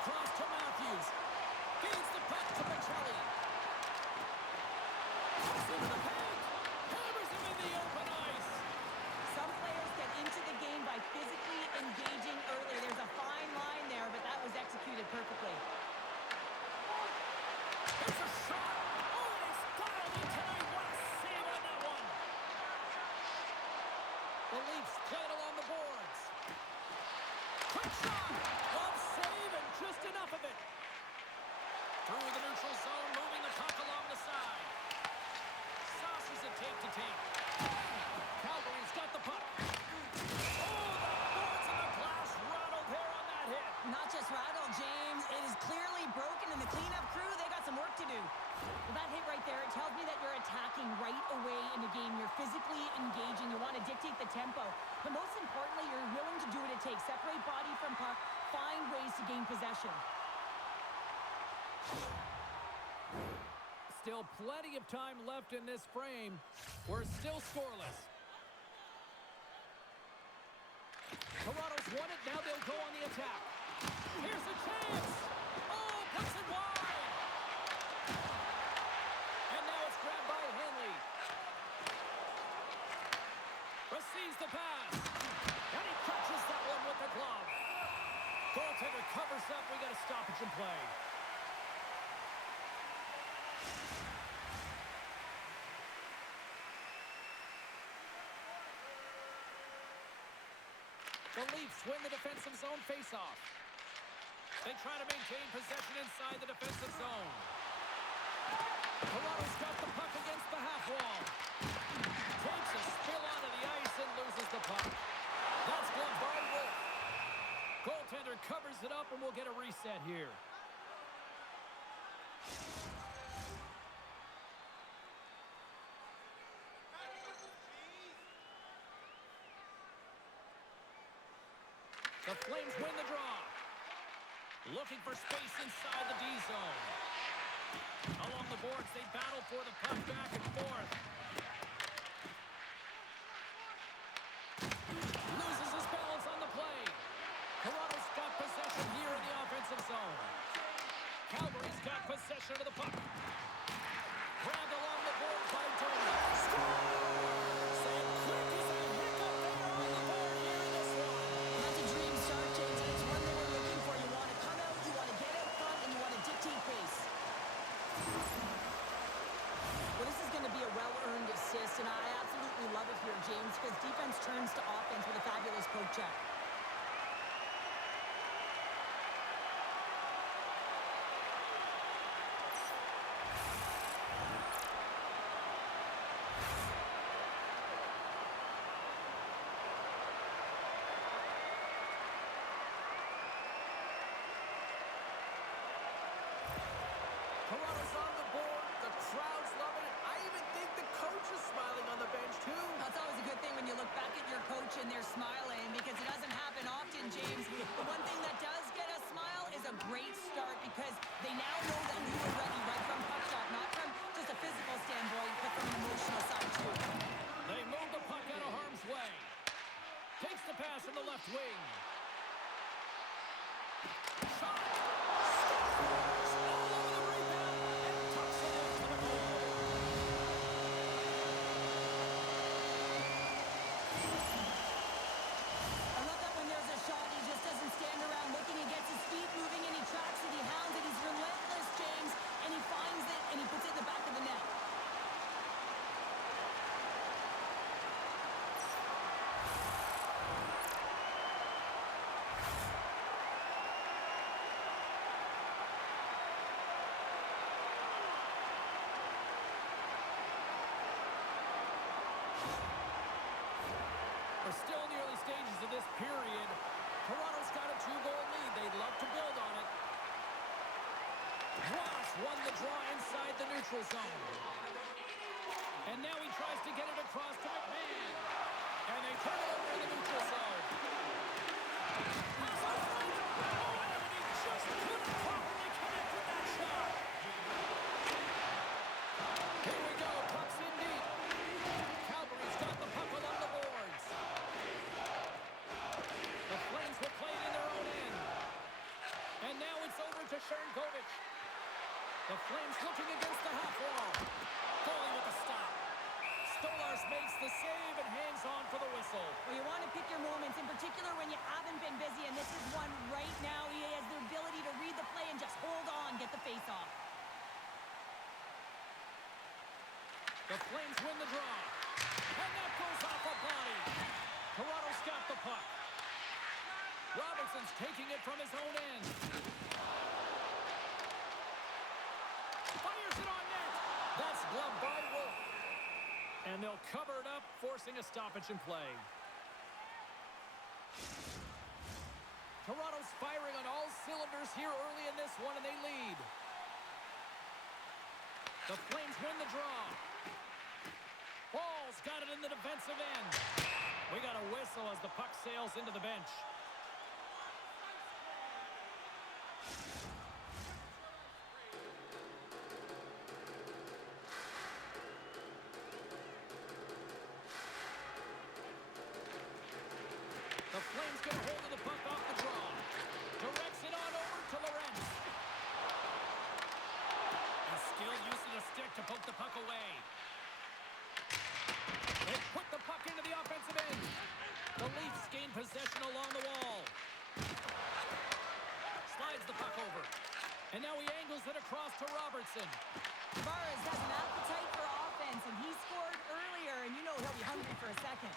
across to Matthews. Feeds the puck to Michelli. Puts into the paint. Hammers him in the open ice. Some players get into the game by physically engaging early. There's a fine line there, but that was executed perfectly. Here's a shot. Oh, and he's dialed in tonight. What a save on that one. The Leafs play it along the boards. Quick shot. Glove save and just enough of it. Through the neutral zone, moving the puck along the side. Sauces it tape to tape. Calgary's got the puck. Oh, the boards and the glass rattled here on that hit. Not just rattled, James. It is clearly broken, and the cleanup crew, they got some work to do. Well, that hit right there, it tells me that you're attacking right away in the game. You're physically engaging. You want to dictate the tempo. But most importantly, you're willing to do what it takes. Separate body from puck. Find ways to gain possession. Still plenty of time left in this frame. We're still scoreless. Toronto's won it. Now they'll go on the attack. Here's a chance. Oh, puts it wide. And now it's grabbed by Henley. Receives the pass. And he catches that one with the glove. Goaltender covers up. We got a stoppage in play. The Leafs win the defensive zone faceoff. They try to maintain possession inside the defensive zone. Toronto's got the puck against the half wall. Takes a spill onto the ice and loses the puck. That's gloved by Wolf. Goaltender covers it up and we'll get a reset here. The Flames win the draw. Looking for space inside the D zone. Along the boards, they battle for the puck back and forth. Loses his balance on the play. Toronto's got possession here in the offensive zone. Calgary's got possession of the puck. Grabbed along the boards by Tony. Scores! And quick as a hiccup there on the board here in this one. That's a dream start, James, and it's one they were looking for. You want to come out, you want to get out front, and you want to dictate pace. Well, this is going to be a well-earned assist, and I absolutely love it here, James, because defense turns to offense with a fabulous poke check. Toronto's on the board. The crowd's loving it. I even think the coach is smiling on the bench, too. That's always a good thing when you look back at your coach and they're smiling, because it doesn't happen often, James. The one thing that does get a smile is a great start, because they now know that we were ready right from puck shot, not from just a physical standpoint, but from an emotional side, too. They move the puck out of harm's way. Takes the pass from the left wing. Shot! Scores! All over the rebound and tucks it into the goal. I love that when there's a shot, he just doesn't stand around looking. He gets his feet moving and he tracks it, he hounds it. He's relentless, James, and he finds it and he puts it in the back of the net. We're still in the early stages of this period. Toronto's got a 2-goal lead. They'd love to build on it. Ross won the draw inside the neutral zone. And now he tries to get it across to McMahon. And they turn it over in the neutral zone. Oh, and he just couldn't properly connect with that shot. Here we go. Puck's in deep. Calgary's got the puck along the boards. The Flames will play it in their own end. And And now it's over to Sharangovich. The Flames looking against the half wall. Foley with the stop. Stolarz makes the save and hangs on for the whistle. Well, you want to pick your moments, in particular when you haven't been busy, and this is one right now. He has the ability to read the play and just hold on, get the face off. The Flames win the draw. And that goes off a body. Toronto's got the puck. Robertson's taking it from his own end. Fires it on net. That's gloved by Wolf. And they'll cover it up, forcing a stoppage in play. Toronto's firing on all cylinders here early in this one, and they lead. The Flames win the draw. Ball's got it in the defensive end. We got a whistle as the puck sails into the bench. The Flames get a hold of the puck off the draw. Directs it on over to Lorentz. A skilled use of the stick to poke the puck away. They put the puck into the offensive end. The Leafs gain possession along the wall. Slides the puck over. And now he angles it across to Robertson. Tavares has an appetite for offense, and he scored earlier, and you know he'll be hungry for a second.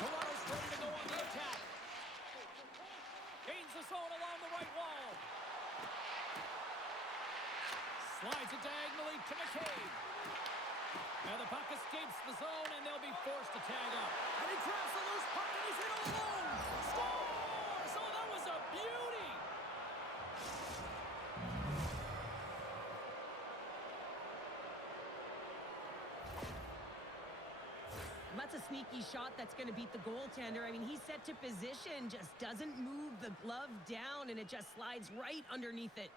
Toronto's ready to go on the attack. Gains the zone along the right wall. Slides it diagonally to McCabe. And the puck escapes the zone, and they'll be forced to tag up. And he grabs the loose puck, and he's in all alone. Scores! Oh, that was a beauty! That's a sneaky shot that's going to beat the goaltender. I mean, he's set to position, just doesn't move the glove down, and it just slides right underneath it.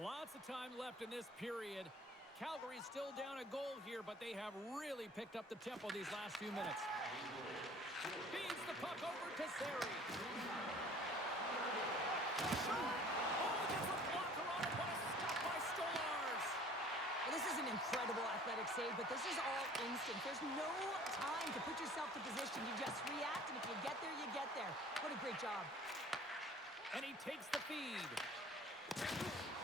Lots of time left in this period. Calgary's still down a goal here, but they have really picked up the tempo these last few minutes. Feeds the puck over to Zary. Shot! Oh, he gets a blocker on it. What a stop by Stolarz. Well, this is an incredible athletic save, but this is all instant. There's no time to put yourself to position. You just react, and if you get there, you get there. What a great job. And he takes the feed.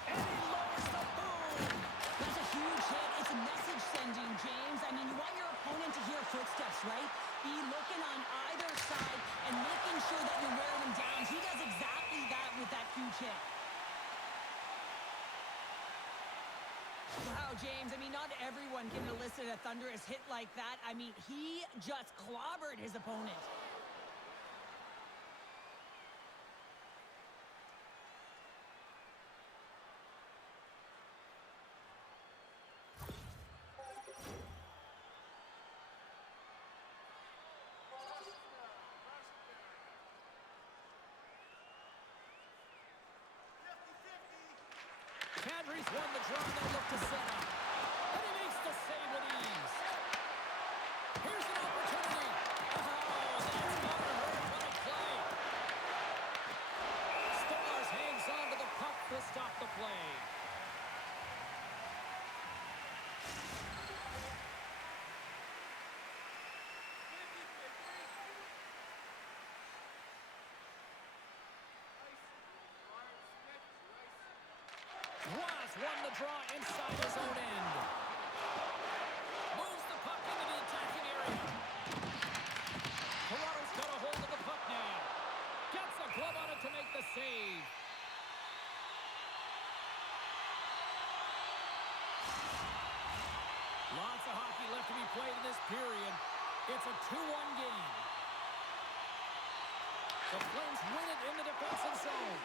And he lowers the boom. That's a huge hit. It's a message sending, James. I mean, you want your opponent to hear footsteps, right? Be looking on either side and making sure that you're wearing them down. He does exactly that with that huge hit. Wow, James. I mean, not everyone can elicit a thunderous hit like that. I mean, he just clobbered his opponent. Kadri's won the draw. They look to set up. And he makes the save with ease. Here's an opportunity. Oh, that's gotta hurt. What a play. Stolarz hangs on to the puck to stop the play. Ross won the draw inside his own end. Moves the puck into the attacking area. Toronto's got a hold of the puck now. Gets a glove on it to make the save. Lots of hockey left to be played in this period. It's a 2-1 game. The Flames win it in the defensive zone.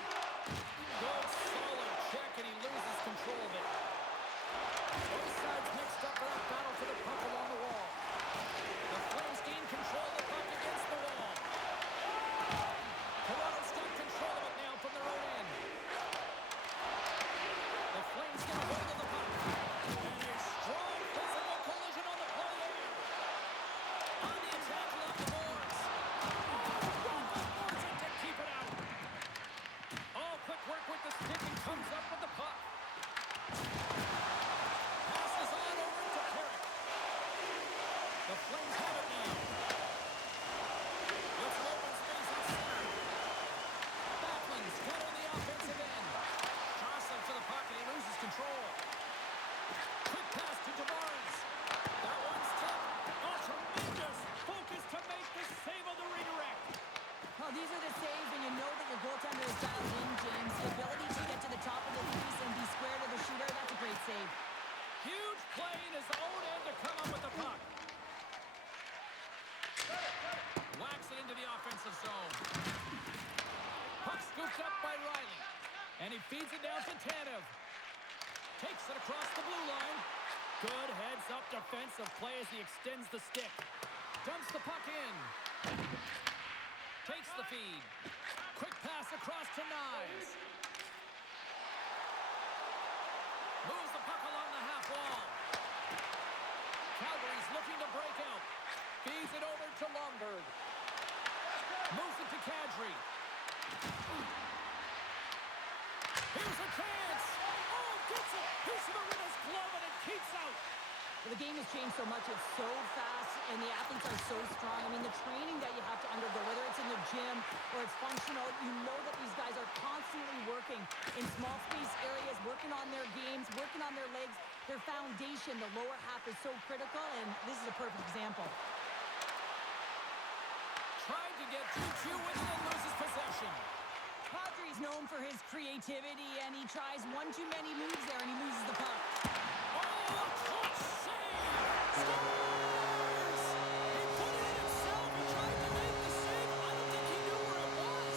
Good, solid check, and he loses control of it. Both sides mixed up for that battle for the puck along the wall. The Flames gain control of the puck against the wall. Toronto's got control. And he feeds it down to Tanev. Takes it across the blue line. Good heads-up defensive play as he extends the stick. Dumps the puck in. Takes the feed. Quick pass across to Knies. Moves the puck along the half wall. Calgary's looking to break out. Feeds it over to Lomberg. Moves it to Kadri. Here's a chance. Oh, gets it. Here's the Marinas glove and it keeps out. Well, the game has changed so much. It's so fast, and the athletes are so strong. I mean, the training that you have to undergo, whether it's in the gym or it's functional, you know that these guys are constantly working in small space areas, working on their games, working on their legs. Their foundation, the lower half, is so critical, and this is a perfect example. Tried to get 2-2 with it and loses possession. Kadri's known for his creativity, and he tries one too many moves there, and he loses the puck. Oh, clutch save! Scores! He put it in himself. He tried to make the save. I don't think he knew where it was.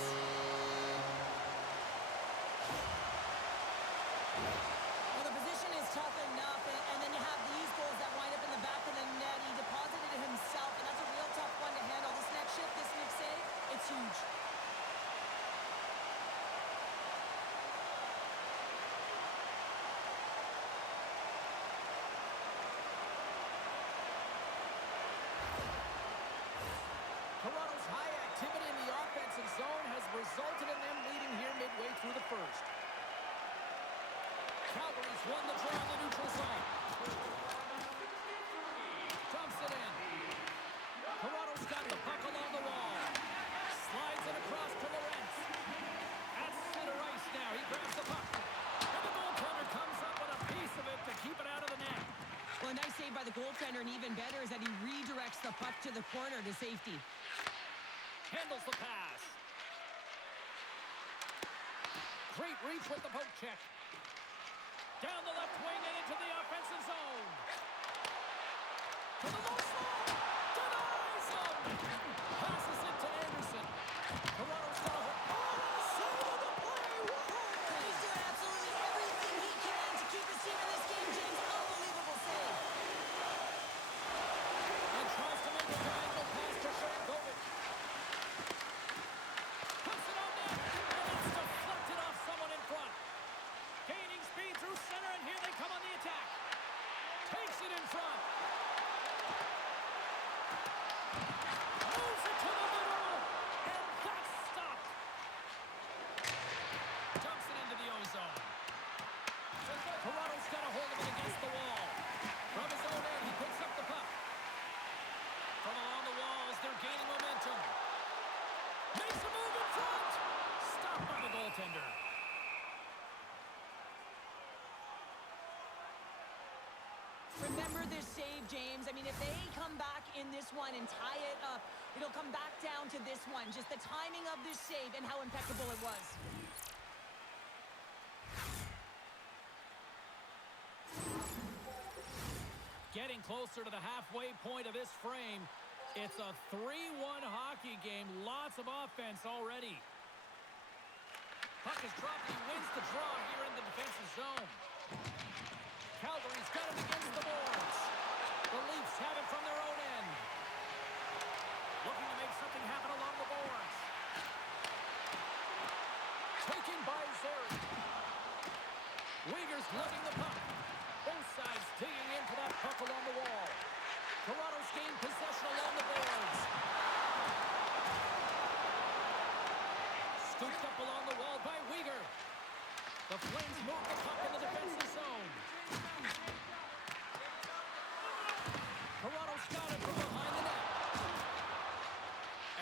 Well, the position is tough enough, and then you have these goals that wind up in the back of the net. He deposited it himself, and that's a real tough one to handle. This next shift, this next save, it's huge. Toronto's high activity in the offensive zone has resulted in them leading here midway through the first. Calgary's won the draw in the neutral zone. Dumps it in. Toronto's got the puck along the wall. Slides it across to Lorentz. At center ice now. He grabs the puck. And the goaltender comes up with a piece of it to keep it out of the net. Well, a nice save by the goaltender, and even better is that he redirects the puck to the corner to safety. Handles the pass. Great reach with the poke check. Down the left wing and into the offensive zone. To the low slot. Denies him. Passes it to Anderson. Toronto's got a save of the play. He's doing absolutely everything he can to keep his team in this game, James. Unbelievable save. And tries to make a diagonal pass to Shankovic. Puts it on net. And it's deflected off someone in front. Gaining speed through center, and here they come on the attack. Takes it in front. Moves it to the middle. And that's stopped. Dumps it into the ozone. Toronto's got a hold of it against the wall. From his own end, he picks up the puck. From along the walls, they're gaining momentum. Makes a move in front. Stopped by the goaltender. Remember this save, James. I mean, if they come back in this one and tie it up, it'll come back down to this one. Just the timing of this save and how impeccable it was. Getting closer to the halfway point of this frame. It's a 3-1 hockey game. Lots of offense already. Puck is dropped. He wins the draw here in the defensive zone. Calgary's got it against the boards. The Leafs have it from their own end. Looking to make something happen along the boards. Taken by Zary. Uyghur's lugging the puck. Both sides digging in for that puck along the wall. Toronto's gained possession along the boards. Scooped up along the wall by Uyghur. The Flames move the puck in the defensive zone. Toronto's got it from behind the net.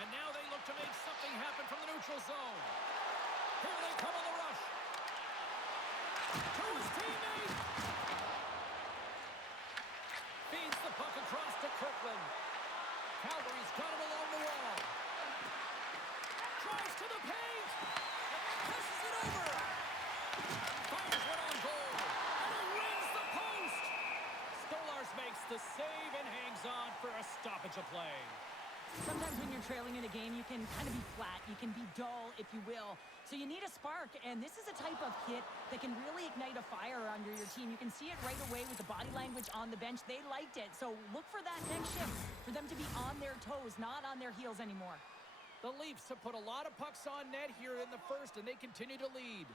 And now they look to make something happen from the neutral zone. Here they come on the rush. To his teammate. Feeds the puck across to Kirkland. Calgary's got it along the wall. Drives to the paint. Passes it over. Fires one on goal. And he wins the post. Stolarz makes the save and hangs on for a stoppage of play. Sometimes when you're trailing in a game, you can kind of be flat. You can be dull, if you will. So you need a spark, and this is a type of hit that can really ignite a fire under your team. You can see it right away with the body language on the bench. They liked it. So look for that next shift, for them to be on their toes, not on their heels anymore. The Leafs have put a lot of pucks on net here in the first, and they continue to lead.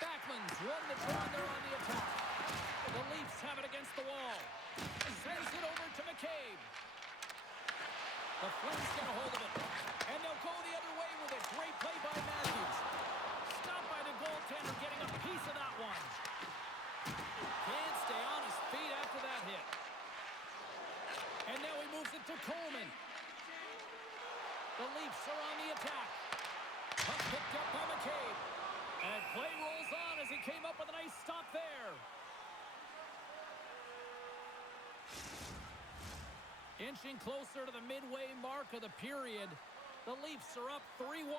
Backlund's won the draw, they're on the attack. The Leafs have it against the wall. Sends it over to McCabe. The Flames get a hold of it, and they'll go the other way with it. Great play by Matthews. Stopped by the goaltender, getting a piece of that one. Can't stay on his feet after that hit. And now he moves it to Coleman. The Leafs are on the attack. Puck picked up by McCabe. And play rolls on as he came up with a nice stop there. Inching closer to the midway mark of the period. The Leafs are up 3-1.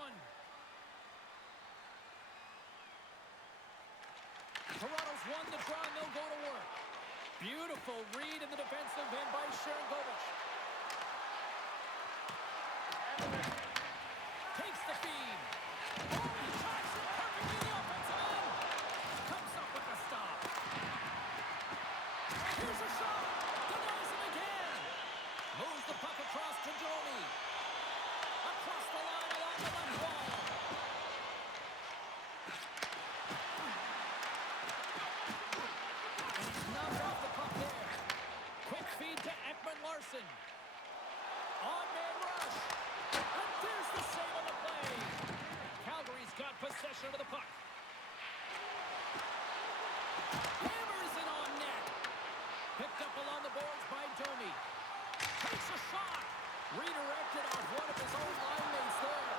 Toronto's won the draw, and they'll go to work. Beautiful read in the defensive end by Sharangovich. Takes the feed. Oh, he tracks it perfectly in the offensive end. Comes up with the stop. Here's a shot. Denies it again. Moves the puck across to Domi. Across the line along the left wall. And he's knocked off the puck there. Quick feed to Ekman-Larsson. On-man rush. And there's the save on the play. Calgary's got possession of the puck. Hammers it on net. Picked up along the boards by Domi. Takes a shot. Redirected off one of his own line mates there.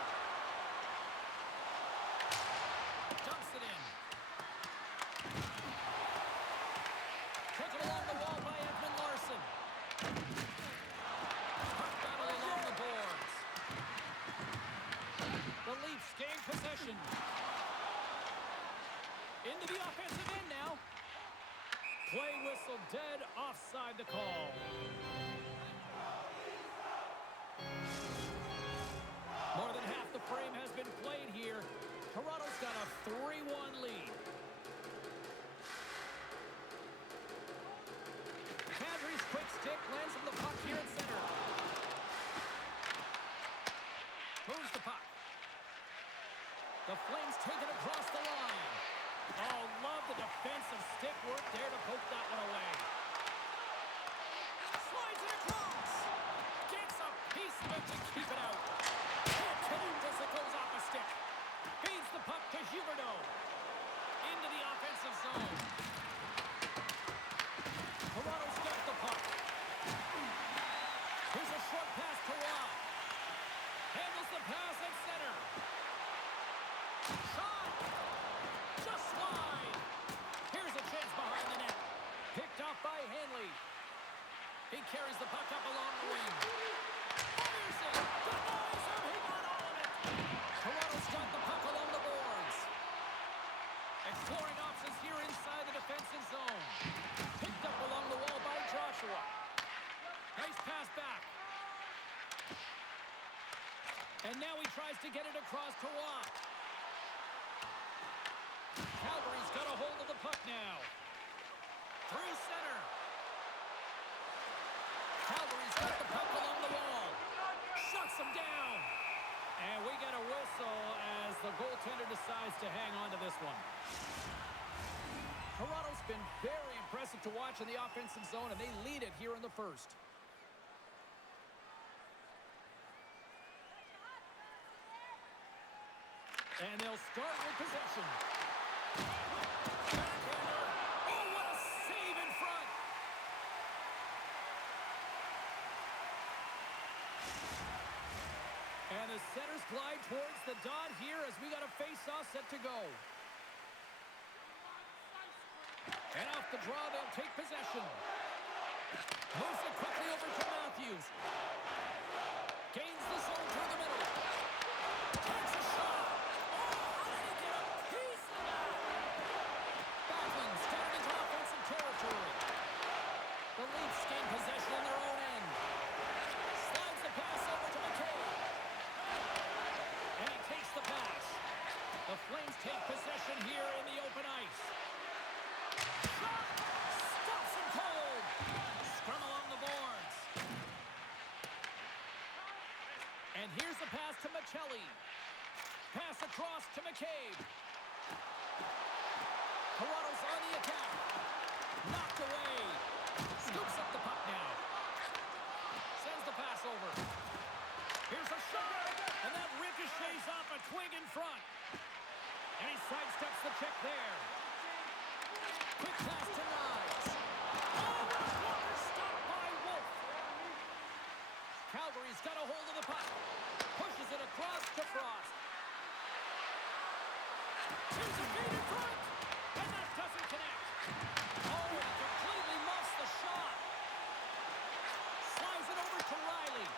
Dumps it in. Taken along the wall by Ekman-Larsson. Puck battle along the boards. The Leafs gain possession. Into the offensive end now. Play whistle dead, offside the call. More than half the frame has been played here. Toronto's got a 3-1 lead. Kadri's quick stick lands on the puck here at center. Moves the puck. The Flames take it across the line. Oh, love the defensive stick work there to poke that one away. Slides it across. Gets a piece of it to keep it out. Can't hit it as it goes off the stick. Feeds the puck to Huberdeau. Into the offensive zone. Toronto's got the puck. Here's a short pass to Roy. Handles the pass at center. Shot! Just wide! Here's a chance behind the net. Picked off by Hanley. He carries the puck up along the wing. Fires it! Denies him! He got all of it! Toronto's got the puck along the boards. Exploring options here inside the defensive zone. Picked up along the wall by Joshua. Nice pass back. And now he tries to get it across to Watt. Calgary's got a hold of the puck now. Through center. Calgary's got the puck along the wall. Shuts him down. And we get a whistle as the goaltender decides to hang on to this one. Toronto's been very impressive to watch in the offensive zone, and they lead it here in the first. And they'll start with possession. Backhander. Oh, what a save in front. And the centers glide towards the dot here as we got a face-off set to go. And off the draw, they'll take possession. Moves it quickly over to Matthews. Gains the zone through the middle. Takes a shot. Oh, how did he get a piece of that? Backlund's got it into offensive territory. The Leafs gain possession in their own end. Flames take possession here in the open ice. Shot! Stops him cold! Scrum along the boards. And here's the pass to Michelli. Pass across to McCabe. Toronto's on the attack. Knocked away. Scoops up the puck now. Sends the pass over. Here's a shot. And that ricochets off a twig in front. And he sidesteps the check there. Quick pass to Knies. Oh, blocker stopped by Wolf. Calgary's got a hold of the puck. Pushes it across to Frost. Here's a feed in front. And that doesn't connect. Oh, he completely muffs the shot. Slides it over to Riley.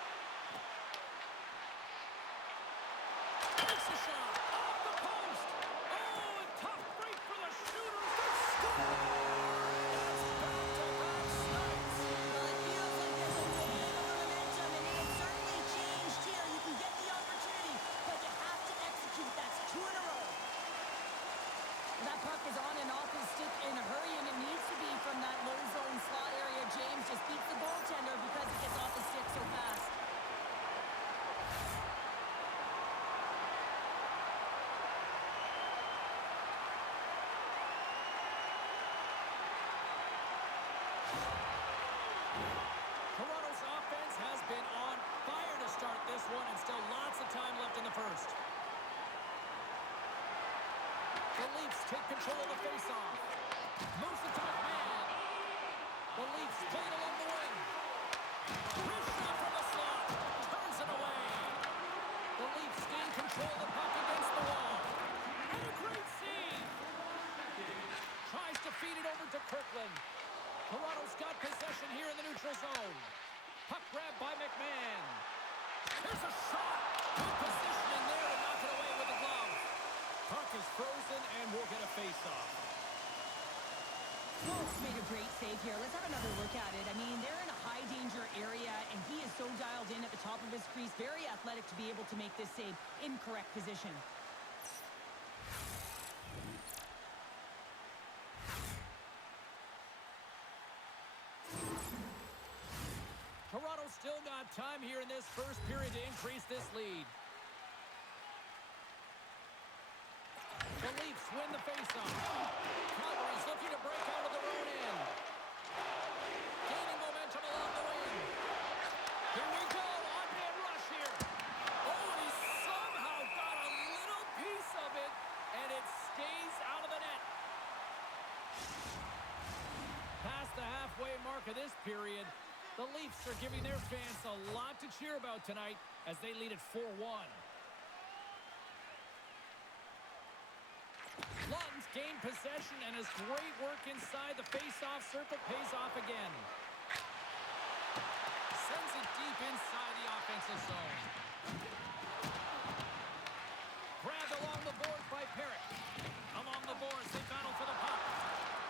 Makes a shot. Off the post. Oh, a tough break for the shooters. They score. Back-to-back snites. Well, it feels like there's a wave of momentum, and it certainly changed here. You can get the opportunity, but you have to execute. That's 2 in a row. That puck is on and off his stick in a hurry, and it needs to be from that low zone slot area. James just beats the goaltender because it gets off his stick so fast. Toronto's offense has been on fire to start this one, and still lots of time left in the first. The Leafs take control of the faceoff. Moves it to McMahon. The Leafs play it along the wing. Wrist shot from the slot. Turns it away. The Leafs gain control of the puck against the wall. And a great save. Tries to feed it over to Kirkland. Toronto's got possession here in the neutral zone. Puck grabbed by McMahon. There's a shot. Good positioning there to knock it away with the glove. Puck is frozen, and we'll get a face-off. Wolf's made a great save here. Let's have another look at it. I mean, they're in a high-danger area, and he is so dialed in at the top of his crease. Very athletic to be able to make this save in correct position. Toronto still got time here in this first period to increase this lead. The Leafs win the faceoff. Calgary's looking to break out of their own end. Gaining momentum along the wing. Here we go. On-man rush here. Oh, and he somehow got a little piece of it, and it stays out of the net. Past the halfway mark of this period, the Leafs are giving their fans a lot to cheer about tonight as they lead at 4-1. Lutton's gained possession, and his great work inside the face-off circle pays off again. Sends it deep inside the offensive zone. Grabbed along the boards by Perrick. Along the boards, they battle for the puck.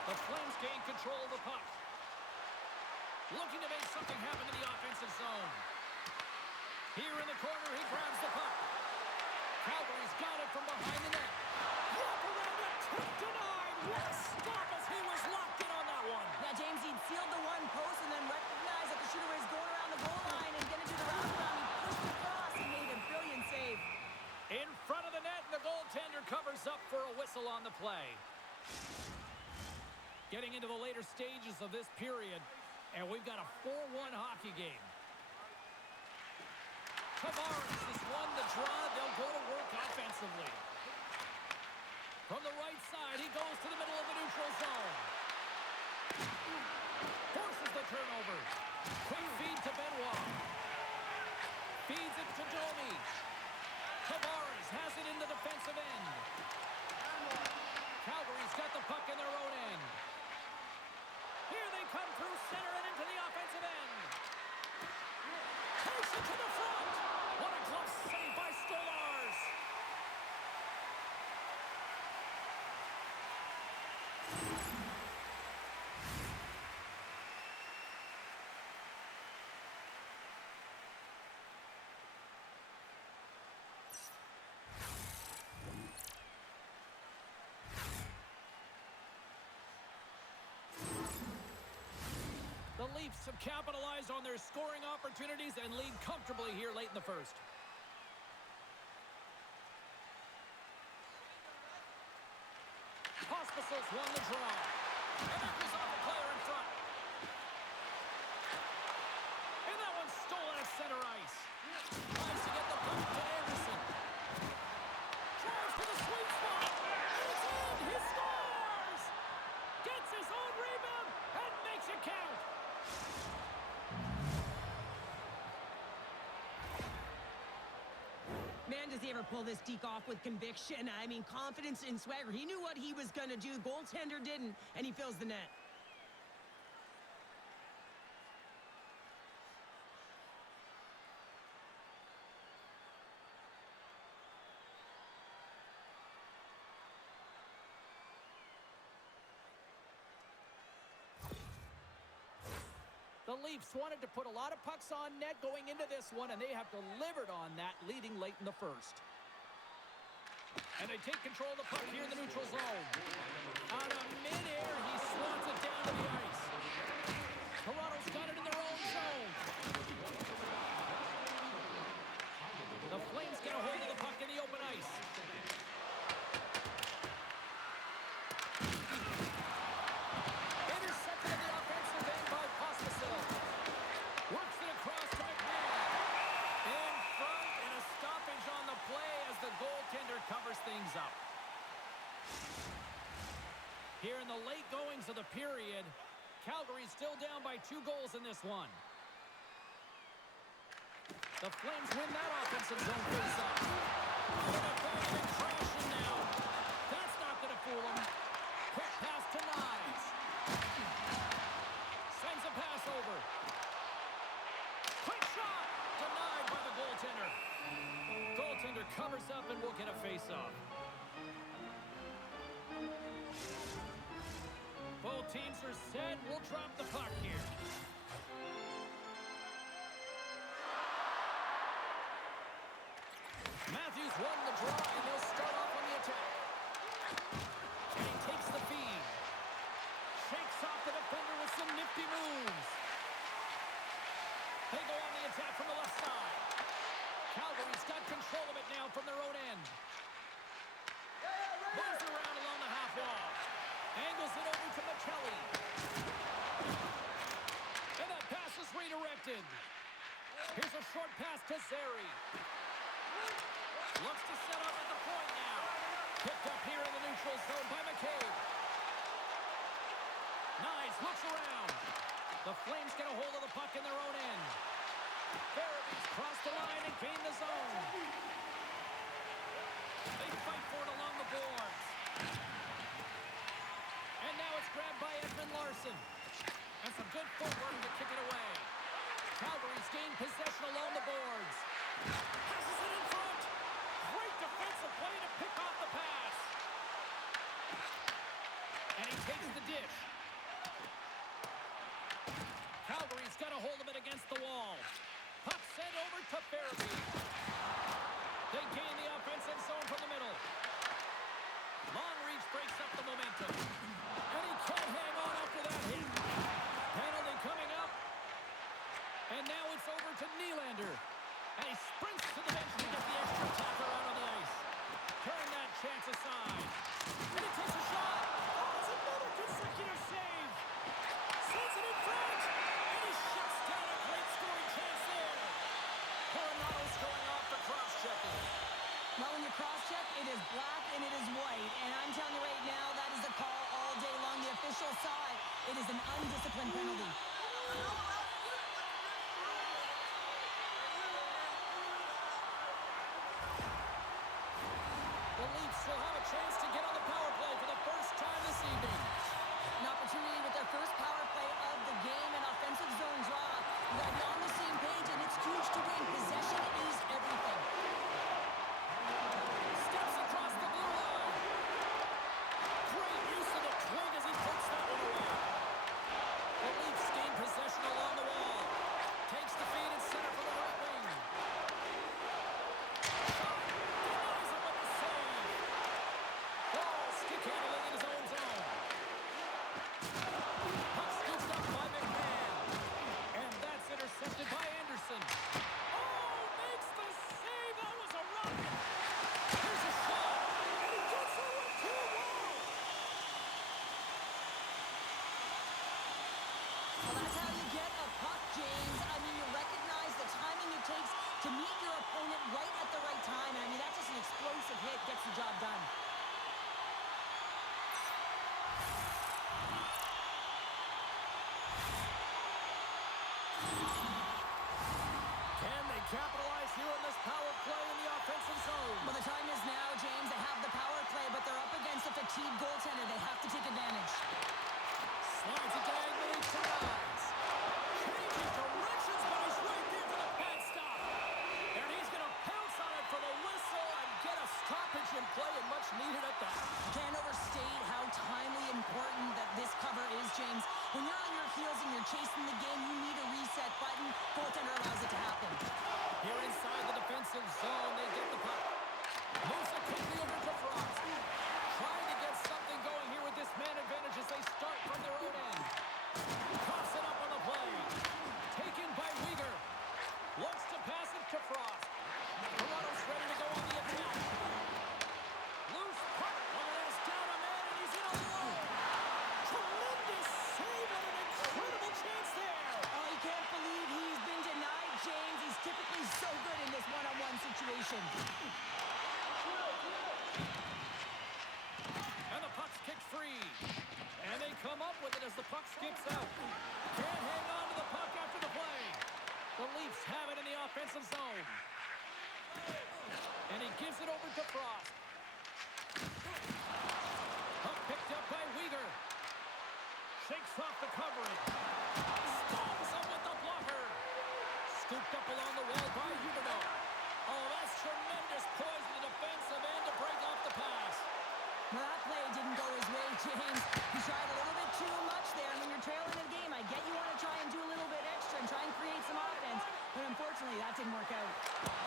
The Flames gain control of the puck. Looking to make something happen in the offensive zone. Here in the corner, he grabs the puck. Calgary's got it from behind the net. Wrap around it, tip denied. What a stop as he was locked in on that one. Yeah, James, he'd sealed the one post and then recognized that the shooter is going around the goal line and going to do the wraparound. He pushed across and made a brilliant save. In front of the net, and the goaltender covers up for a whistle on the play. Getting into the later stages of this period, and we've got a 4-1 hockey game. Tavares has won the draw. They'll go to work offensively. From the right side, he goes to the middle of the neutral zone. Forces the turnover. Quick feed to Benoit. Feeds it to Domi. Tavares has it in the defensive end. Calgary's got the puck in their own end. Here they come through center and into the offensive end. Takes it to the front. What a glove save by Stolarz. Leafs have capitalized on their scoring opportunities and lead comfortably here late in the first. Pospisil's won the draw. And that was off a player in front. And that one's stolen at center ice. Tries to get the puck to Anderson. Drives to the sweet spot. And it's in. He scores! Gets his own rebound and makes it count. Man, does he ever pull this deke off with conviction. I mean, confidence and swagger. He knew what he was going to do. Goaltender didn't, and he fills the net. The Leafs wanted to put a lot of pucks on net going into this one, and they have delivered on that, leading late in the first. And they take control of the puck here in the neutral zone. Out of midair, he swats it down to the ice. Toronto's got it in their own zone. The Flames get a hold of the puck in the open ice. Intercepted in the offensive end by Pospisil. Works it across to McMahon. In front, and a stoppage on the play as the goaltender covers things up. Here in the late goings of the period, Calgary's still down by 2 goals in this one. The Flames win that offensive zone face-off. And crashing now. That's not going to fool him. Quick pass to Knies. Sends a pass over. Quick shot! Denied by the goaltender. Goaltender covers up and will get a face-off. Both teams are set. We'll drop the puck here. Matthews won the draw, and they'll start off on the attack. And he takes the feed. Shakes off the defender with some nifty moves. They go on the attack from the left side. Calgary's got control of it now from their own end. Moves around along the half wall. Angles it over to Michelli. And that pass is redirected. Here's a short pass to Zary. Looks to set up at the point now. Picked up here in the neutral zone by McCabe. Knies looks around. The Flames get a hold of the puck in their own end. Farabee's crossed the line and gained the zone. They fight for it along the boards. And now it's grabbed by Edmund Larson. And some good footwork to kick it away. Calgary's gained possession along the boards. Passes it in front. Great defensive play to pick off the pass. And he takes the dish. Calgary's got a hold of it against the wall. Puck sent over to Farabee. They gain the offensive zone from the middle. Long reach breaks up the momentum. And he can't hang on after that hit. Penalty coming up. And now it's over to Nylander. And he sprints to the bench to get the extra tacker out on the ice. Turn that chance aside. And he takes a shot. Oh, it's another consecutive save. Sends it in front. And he shuts down a great scoring chance there. Coronado's going off for cross-checking. Well, when you cross-check, it is black and it is white. And I'm telling you right now, that is the call all day long. The official saw it. It is an undisciplined penalty. The Leafs will have a chance to get on the power play for the first time this evening. An opportunity with their first power play of the game, an offensive zone draw. You got to be on the same page, and it's huge to win. Possession is everything. Steps across the blue line. Great use of the twig as he puts that one away. The Leafs gain possession along the wall. Takes the feed in center for the right wing. Shot. Denies it with the save. Ball stick handling in his own zone. Puck scooped up by McMahon. job done. Can they capitalize here in this power play in the offensive zone? Well, the time is now, James. They have the power play, but they're up against a fatigued goaltender. They have to take advantage. Slides it diagonally to Rise. Changing directions, but he's right there for the pad stop. And he's going to pounce on it for the whistle and get a stoppage in play, and much needed at that. Can't overstate how timely important that this cover is, James. When you're on your heels and you're chasing the game, you need a reset button. Goaltender allows it to happen. Here inside the defensive zone, they get the puck. Moves it quickly over to Frost. Trying to get something going here with this man advantage as they start from their own end. Coughs it up on the play. Taken by Weegar. Wants to pass it to Frost. Toronto's ready to go on the attack. Loose puck. Look at this, down a man, and he's in alone. Tremendous save and an incredible chance there. Oh, you can't believe he's been denied, James. He's typically so good in this one-on-one situation. And the puck's kicked free. And they come up with it as the puck skips out. Can't hang on to the puck after the play. The Leafs have it in the offensive zone. And he gives it over to Frost. Puck picked up by Weegar. Shakes off the covering. Stomps him with the blocker. Scooped up along the wall by Huberdeau. Oh, that's tremendous poise in the defensive end to break off the pass. Well, that play didn't go his way, James. He tried a little bit too much there, and when you're trailing in a game, I get you want to try and do a little bit extra and try and create some offense, but unfortunately, that didn't work out.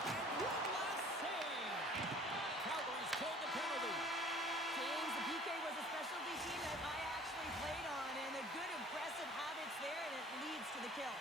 And one last save. Calgary's killed the penalty. James, the PK was a specialty team that I actually played on, and a good aggressive habits there, and it leads to the kill.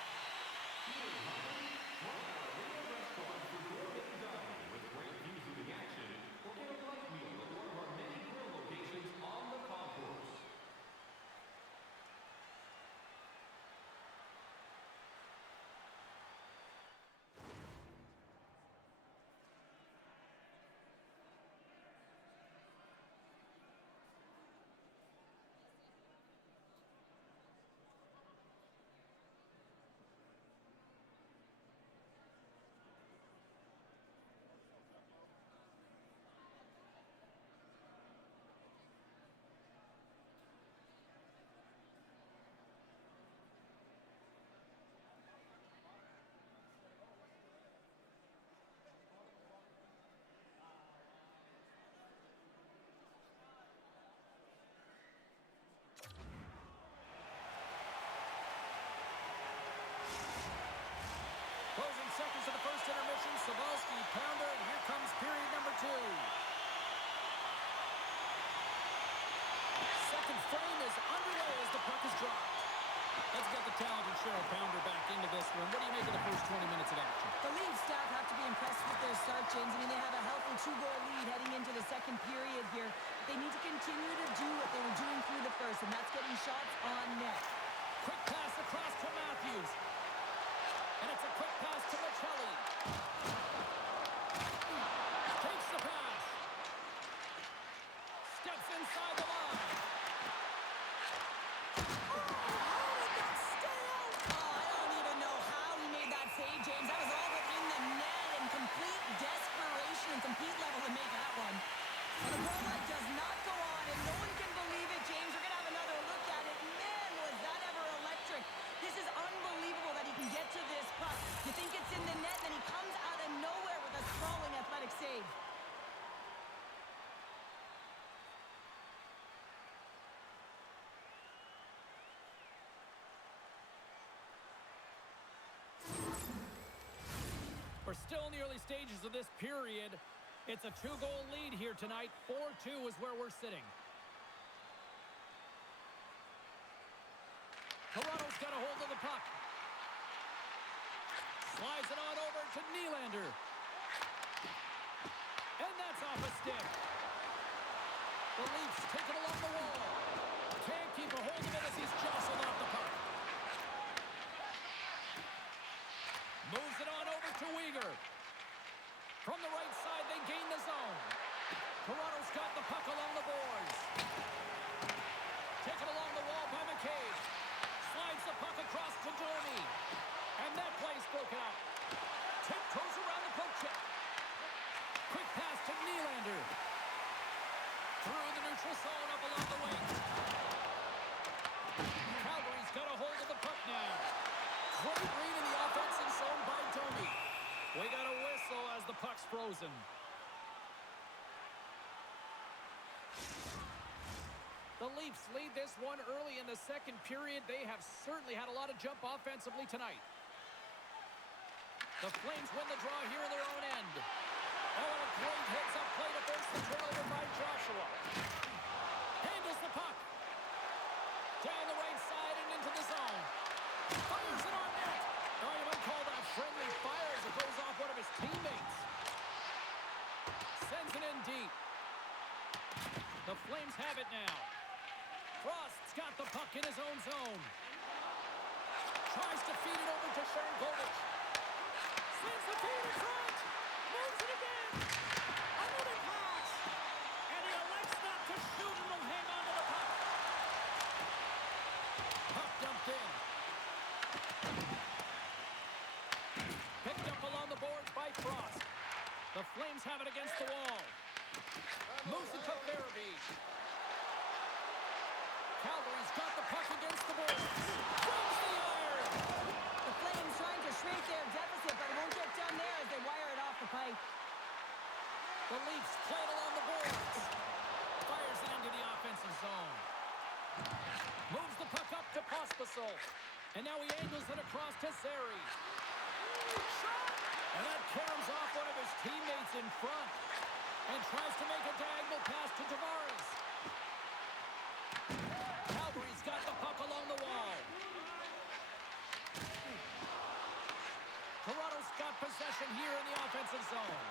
Closing seconds of the first intermission. Savalsky, pounder, and here comes period number 2. Second frame is underway as the puck is dropped. Let's get the talented Cheryl Pounder back into this one. What do you make of the first 20 minutes of action? The Leafs staff have to be impressed with their start, James. I mean, they have a healthy 2-goal lead heading into the second period here. They need to continue to do what they were doing through the first, and that's getting shots on net. Quick pass across to Matthews. And it's a quick pass to Michelli. Takes the pass. Steps inside the line. Oh, how did that stay out? Oh, I don't even know how he made that save, James. That was all within the net and complete desperation and complete level to make that one. Well, the goal line does not go on, and no one can believe it, James. We're going to have another look at it. Man, was that ever electric. This is unbelievable that he can get to this puck. You think it's in the net, then he comes out of nowhere with a sprawling athletic save. We're still in the early stages of this period. It's a 2-goal lead here tonight. 4-2 is where we're sitting. Toronto's got a hold of the puck. Slides it on over to Nylander. And that's off a stick. The Leafs take it along the wall. Can't keep a hold of it as he's jostled off the puck. Moves it on over to Weegar. From the right side, they gain the zone. Toronto's got the puck along the boards. Taken along the wall by McCabe. Slides the puck across to Domi. And that play's broken up. Tiptoes around the poke check. Quick pass to Nylander. Through the neutral zone up along the wing. Calgary's got a hold of the puck now. Great read in the offensive zone by Domi. We got a whistle as the puck's frozen. The Leafs lead this one early in the second period. They have certainly had a lot of jump offensively tonight. The Flames win the draw here in their own end. Oh, and a great heads-up play to force the turnover by Joshua. Handles the puck. Down the right side and into the zone. Fires it on net. Oh, you might call that friendly fire as it goes off one of his teammates. Sends it in deep. The Flames have it now. Frost's got the puck in his own zone. Tries to feed it over to Sharangovich. Sends the feed in front. Moves it again. Another pass. And he elects not to shoot and will hang on to the puck. Puck dumped in. Picked up along the boards by Frost. The Flames have it against the wall. Moves it to Farabee. Calgary's got the puck against the boards. Drops the iron. The Flames trying to shrink their deficit, but it won't get done there as they wire it off the pipe. The Leafs play it along the boards. Fires it into the offensive zone. Moves the puck up to Pospisil. And now he angles it across to Zary. And that caroms off one of his teammates in front. And tries to make a diagonal pass to Tavares. Calgary's got the puck along the wall. Toronto's got possession here in the offensive zone.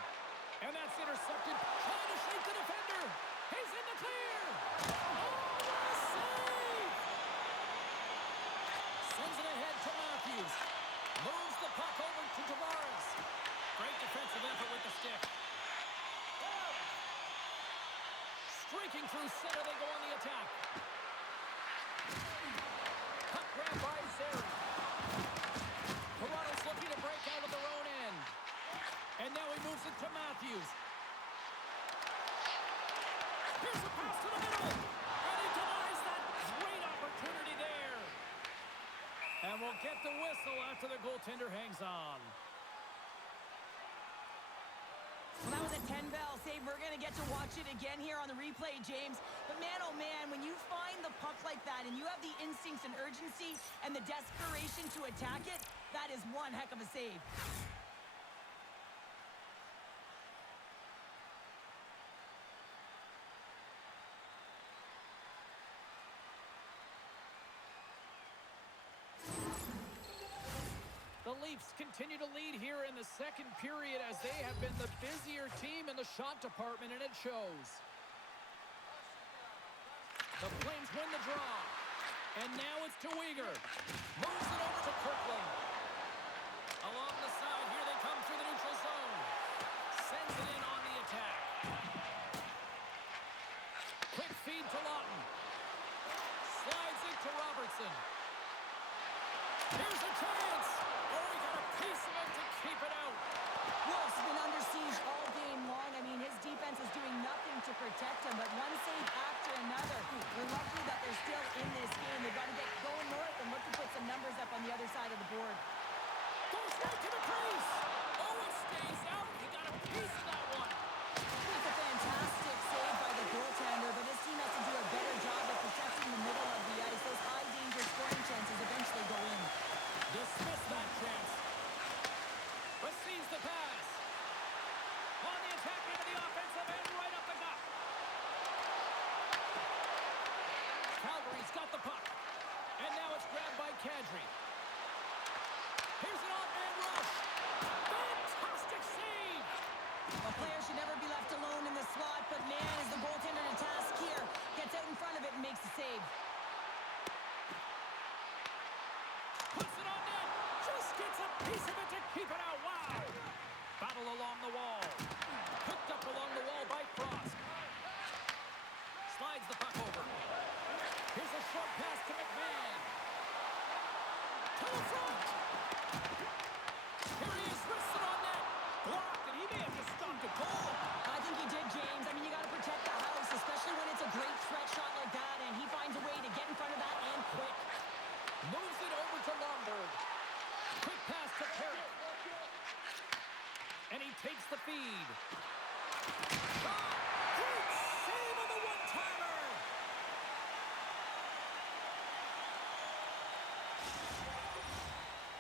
And that's intercepted. Trying to shake the defender. He's in the clear. Oh, what a save! Sends it ahead to Matthews. Moves the puck over to Tavares. Great defensive effort with the stick. Streaking through center, they go on the attack. Puck grab by Zary. Toronto's looking to break out of their own end. And now he moves it to Matthews. Here's a pass to the middle. And he denies that great opportunity there. And we'll get the whistle after the goaltender hangs on. Well, that was a 10-bell save. We're going to get to watch it again here on the replay, James. But man, oh man, when you find the puck like that and you have the instincts and urgency and the desperation to attack it, that is one heck of a save. The Leafs continue to lead here in the second period as they have been the busier team in the shot department, and it shows. The Flames win the draw. And now it's to Uyghur. Moves it over to Kirkland. Along the side, here they come through the neutral zone. Sends it in on the attack. Quick feed to Lawton. Slides it to Robertson. Here's a chance. Oh, he got a piece of it to keep it out. Wolf's been under siege all game long. I mean, his defense is doing nothing to protect him, but one save after another. We're lucky that they're still in this game. They've got to get going north and look to put some numbers up on the other side of the board. Goes right to the crease. Oh, it stays out. He got a piece of that one. That's a fantastic save by the goaltender, but his team has to do a better job of protecting the middle of the ice. Those high-danger scoring chances eventually go in. Dismiss that chance. Receives the pass. On the attack into the offensive end, right up the gut. Calgary's got the puck. And now it's grabbed by Kadri. Here's an off-man rush. Fantastic save. A player should never be left alone speed. Oh, great save on the one-timer.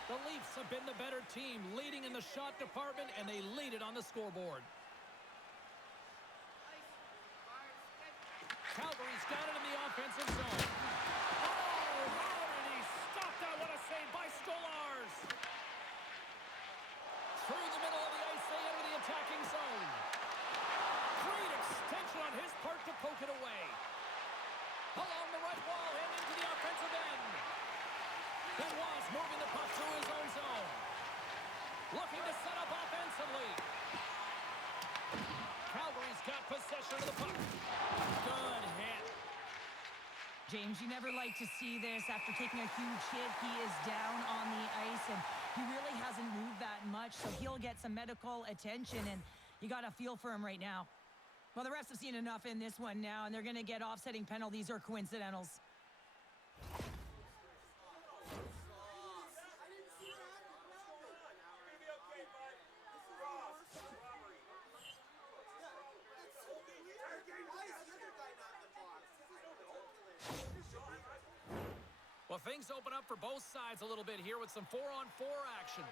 The Leafs have been the better team, leading in the shot department, and they lead it on the scoreboard. Calgary's got it in the offensive zone. Oh, how did he stop that? What a save by Skolars. Through the middle of the ice, they enter the attacking zone. Great extension on his part to poke it away. Along the right wall and into the offensive end. Benoit's moving the puck through his own zone. Looking to set up offensively. Calgary's got possession of the puck. Good hit. James, you never like to see this. After taking a huge hit, he is down on the ice, and he really hasn't moved that much, so he'll get some medical attention, and you got to feel for him right now. Well, the refs have seen enough in this one now, and they're going to get offsetting penalties or coincidentals. Well, things open up for both sides a little bit here with some 4-on-4 action.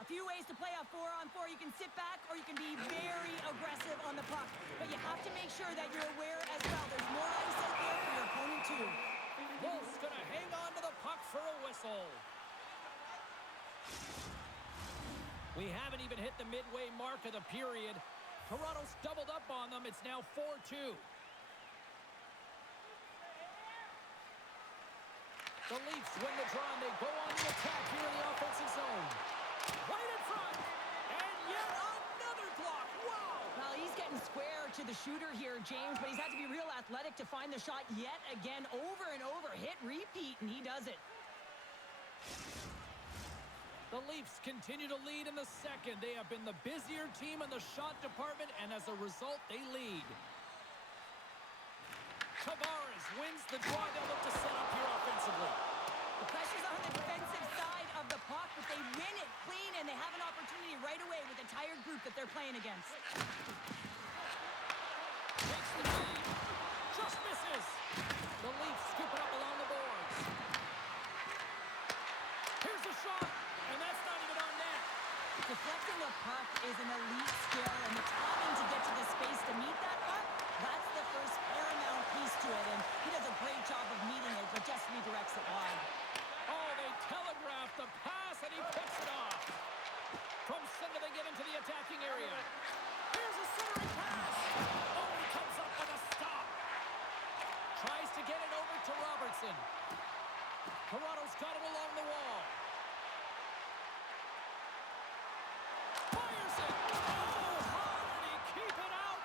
A few ways to play a 4-on-4. You can sit back or you can be very aggressive on the puck. But you have to make sure that you're aware as well. There's more ice out there for your opponent too. Wolf's going to hang on to the puck for a whistle. We haven't even hit the midway mark of the period. Toronto's doubled up on them. It's now 4-2. The Leafs win the draw, and they go on the attack here in the offensive zone. Right in front, and yet another block. Wow! Well, he's getting square to the shooter here, James, but he's had to be real athletic to find the shot yet again, over and over. Hit, repeat, and he does it. The Leafs continue to lead in the second. They have been the busier team in the shot department, and as a result, they lead. Tavares wins the draw. They'll look to set up here offensively. The pressure's on the defensive side of the puck, but they win it clean, and they have an opportunity right away with a tired group that they're playing against. Takes the lead. Just misses. The Leafs scoop it up along the boards. Here's the shot, and that's not even on net. Deflecting a puck is an elite skill, and the timing to get to the space to meet that puck, that's the first paramount piece to it, and he does a great job of meeting it, but just redirects it wide. Oh, they telegraph the pass, and he picks it off. From center, they get into the attacking area. Here's a centering pass. Oh, he comes up with a stop. Tries to get it over to Robertson. Toronto's got it along the wall. Fires it. Oh, how did he keep it out?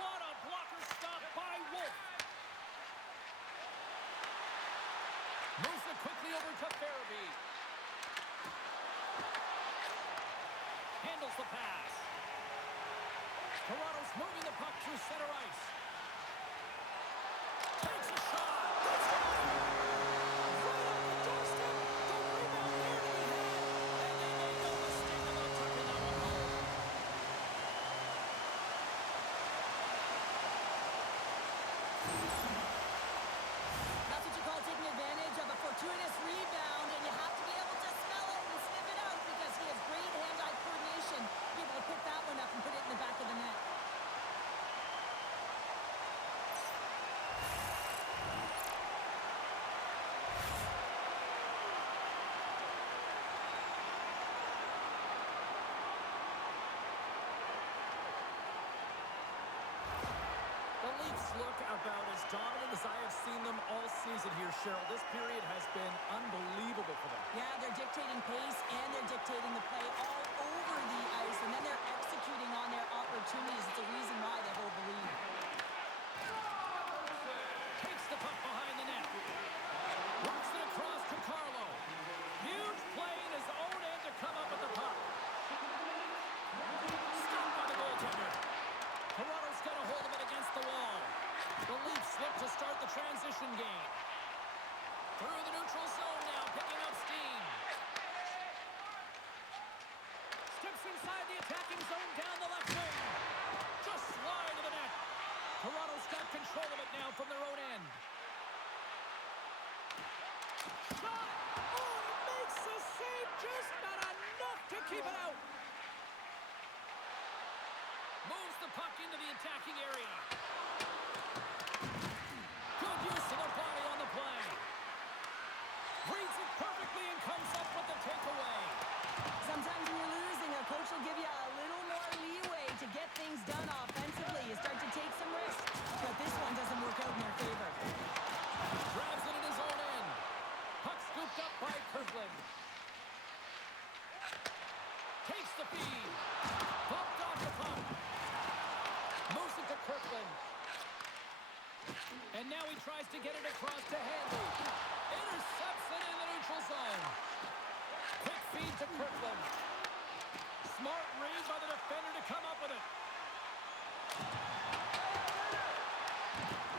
What a blocker stop by Wolf. Moves it quickly over to Farabee. Handles the pass. Toronto's moving the puck through center ice. Takes a shot. That's it. Right on the doorstep. The rebound there to be had. And they made no mistake about tucking that one home. That's what you call taking advantage of a fortuitous rebound, and you have to be able to smell it and sniff it out because he has great hand-eye coordination to be able to pick that one up and put it in the back of the net. The Leafs look about as dominant as I have seen them all season here, Cheryl. This period has been unbelievable for them. Yeah, they're dictating pace and they're dictating the play all over the ice, and then they're executing on their opportunities. It's a reason why they hold the lead. Takes the puck behind the net. Works it across to Carlo. Huge play in his own end to come up with the puck. Stopped by the goaltender. Toronto's got a hold of it against the wall. The Leafs look to start the transition game. Through the neutral zone now, picking up steam. Steps inside the attacking zone down the left wing. Just slide to the net. Toronto's got control of it now from their own end. Shot! Oh, it makes the save, just not enough to keep it out. Moves the puck into the attacking area. Good use of the body on the play. Reads it perfectly and comes up with the takeaway. Sometimes when you're losing, a coach will give you a little more leeway to get things done offensively. You start to take some risks, but this one doesn't work out in their favor. Grabs it in his own end. Puck scooped up by Kirkland. Takes the feed. Bumped off the puck. Moves it to Kirkland. And now he tries to get it across to Hanley. Intercepts it in the neutral zone. Quick feed to Kirkland. Smart read by the defender to come up with it.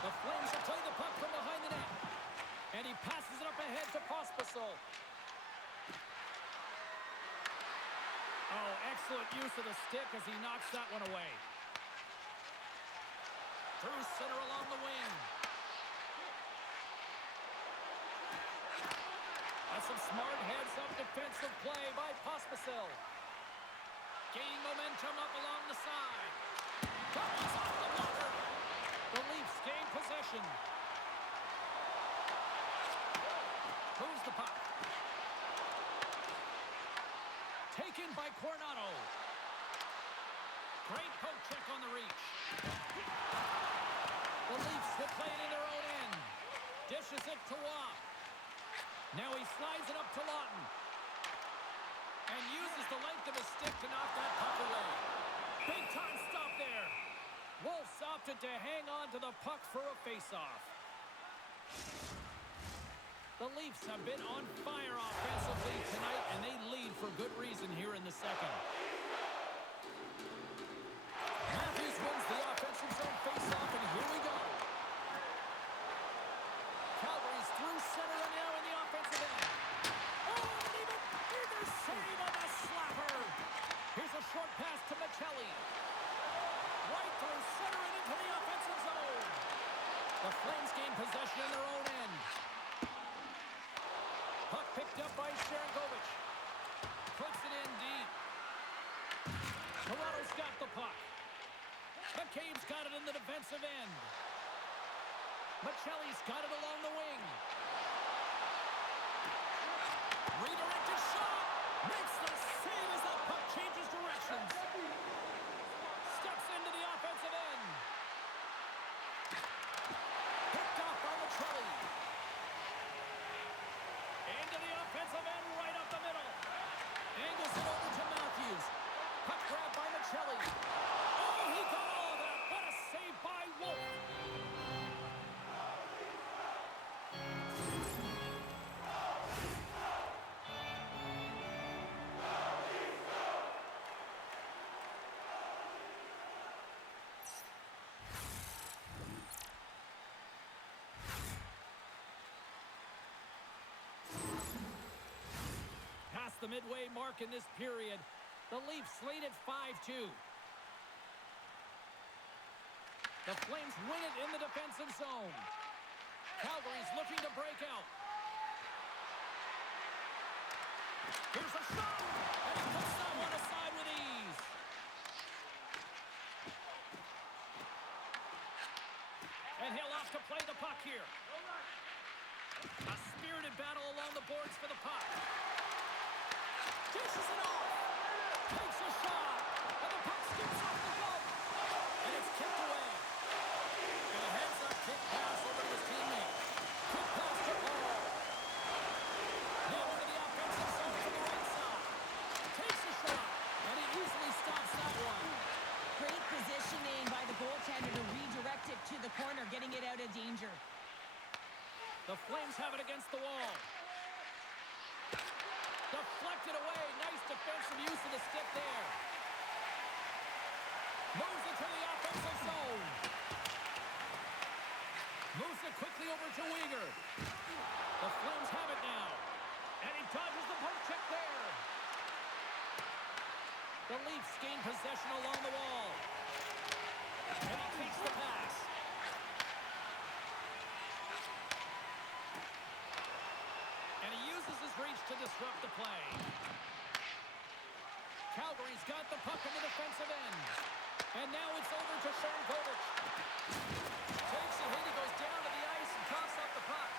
The Flames have played the puck from behind the net. And he passes it up ahead to Pospisil. Oh, excellent use of the stick as he knocks that one away. Through center along the wing. That's some smart heads-up defensive play by Pospisil. Gaining momentum up along the side. Comes off the blocker. The Leafs gain possession. Moves the puck. Taken by Coronado. Great poke check on the reach. The Leafs will play it in their own end. Dishes it to Waugh. Now he slides it up to Lawton. And uses the length of his stick to knock that puck away. Big time stop there. Wolves opted to hang on to the puck for a face-off. The Leafs have been on fire offensively tonight, and they lead for good reason here in the second. Matthews wins the offensive zone face-off, and here we go. Calgary's through center and now in the offensive end. Oh, and either save on the slapper. Here's a short pass to Michelli. Right through center and into the offensive zone. The Flames gain possession in their own end. Puck picked up by Sharangovich. Puts it in deep. Toronto's got the puck. McCabe's got it in the defensive end. Michelli's got it along the wing. Redirected shot. Makes the save as that puck changes directions. Steps into the offensive end. Picked off by Michelli. Into the offensive end, right up the middle. Angles it over to Matthews. Puck grab by Michelli. Oh, he got all of that. What a save by Wolf. The midway mark in this period. The Leafs lead at 5-2. The Flames win it in the defensive zone. Calgary's looking to break out. Here's a shot, and he puts that one aside with ease. And he'll have to play the puck here. A spirited battle along the boards for the puck. Dishes it off. Takes a shot. And the puck skips off the glove. And it's kicked away. And a heads-up kick pass over to his teammate. Quick pass to Paul. Now into the offensive zone from the right side. Takes a shot. And he easily stops that one. Great positioning by the goaltender to redirect it to the corner, getting it out of danger. The Flames have it against the wall. Deflected away. Nice defensive use of the stick there. Moves it to the offensive zone. Moves it quickly over to Weegar. The Flames have it now. And he dodges the poke check there. The The Leafs gain possession along the wall. And he takes the pass. And he uses his reach to disrupt the play. Calgary's got the puck in the defensive end. And now it's over to Shankovic. Takes a hit, he goes down to the ice and coughs up the puck.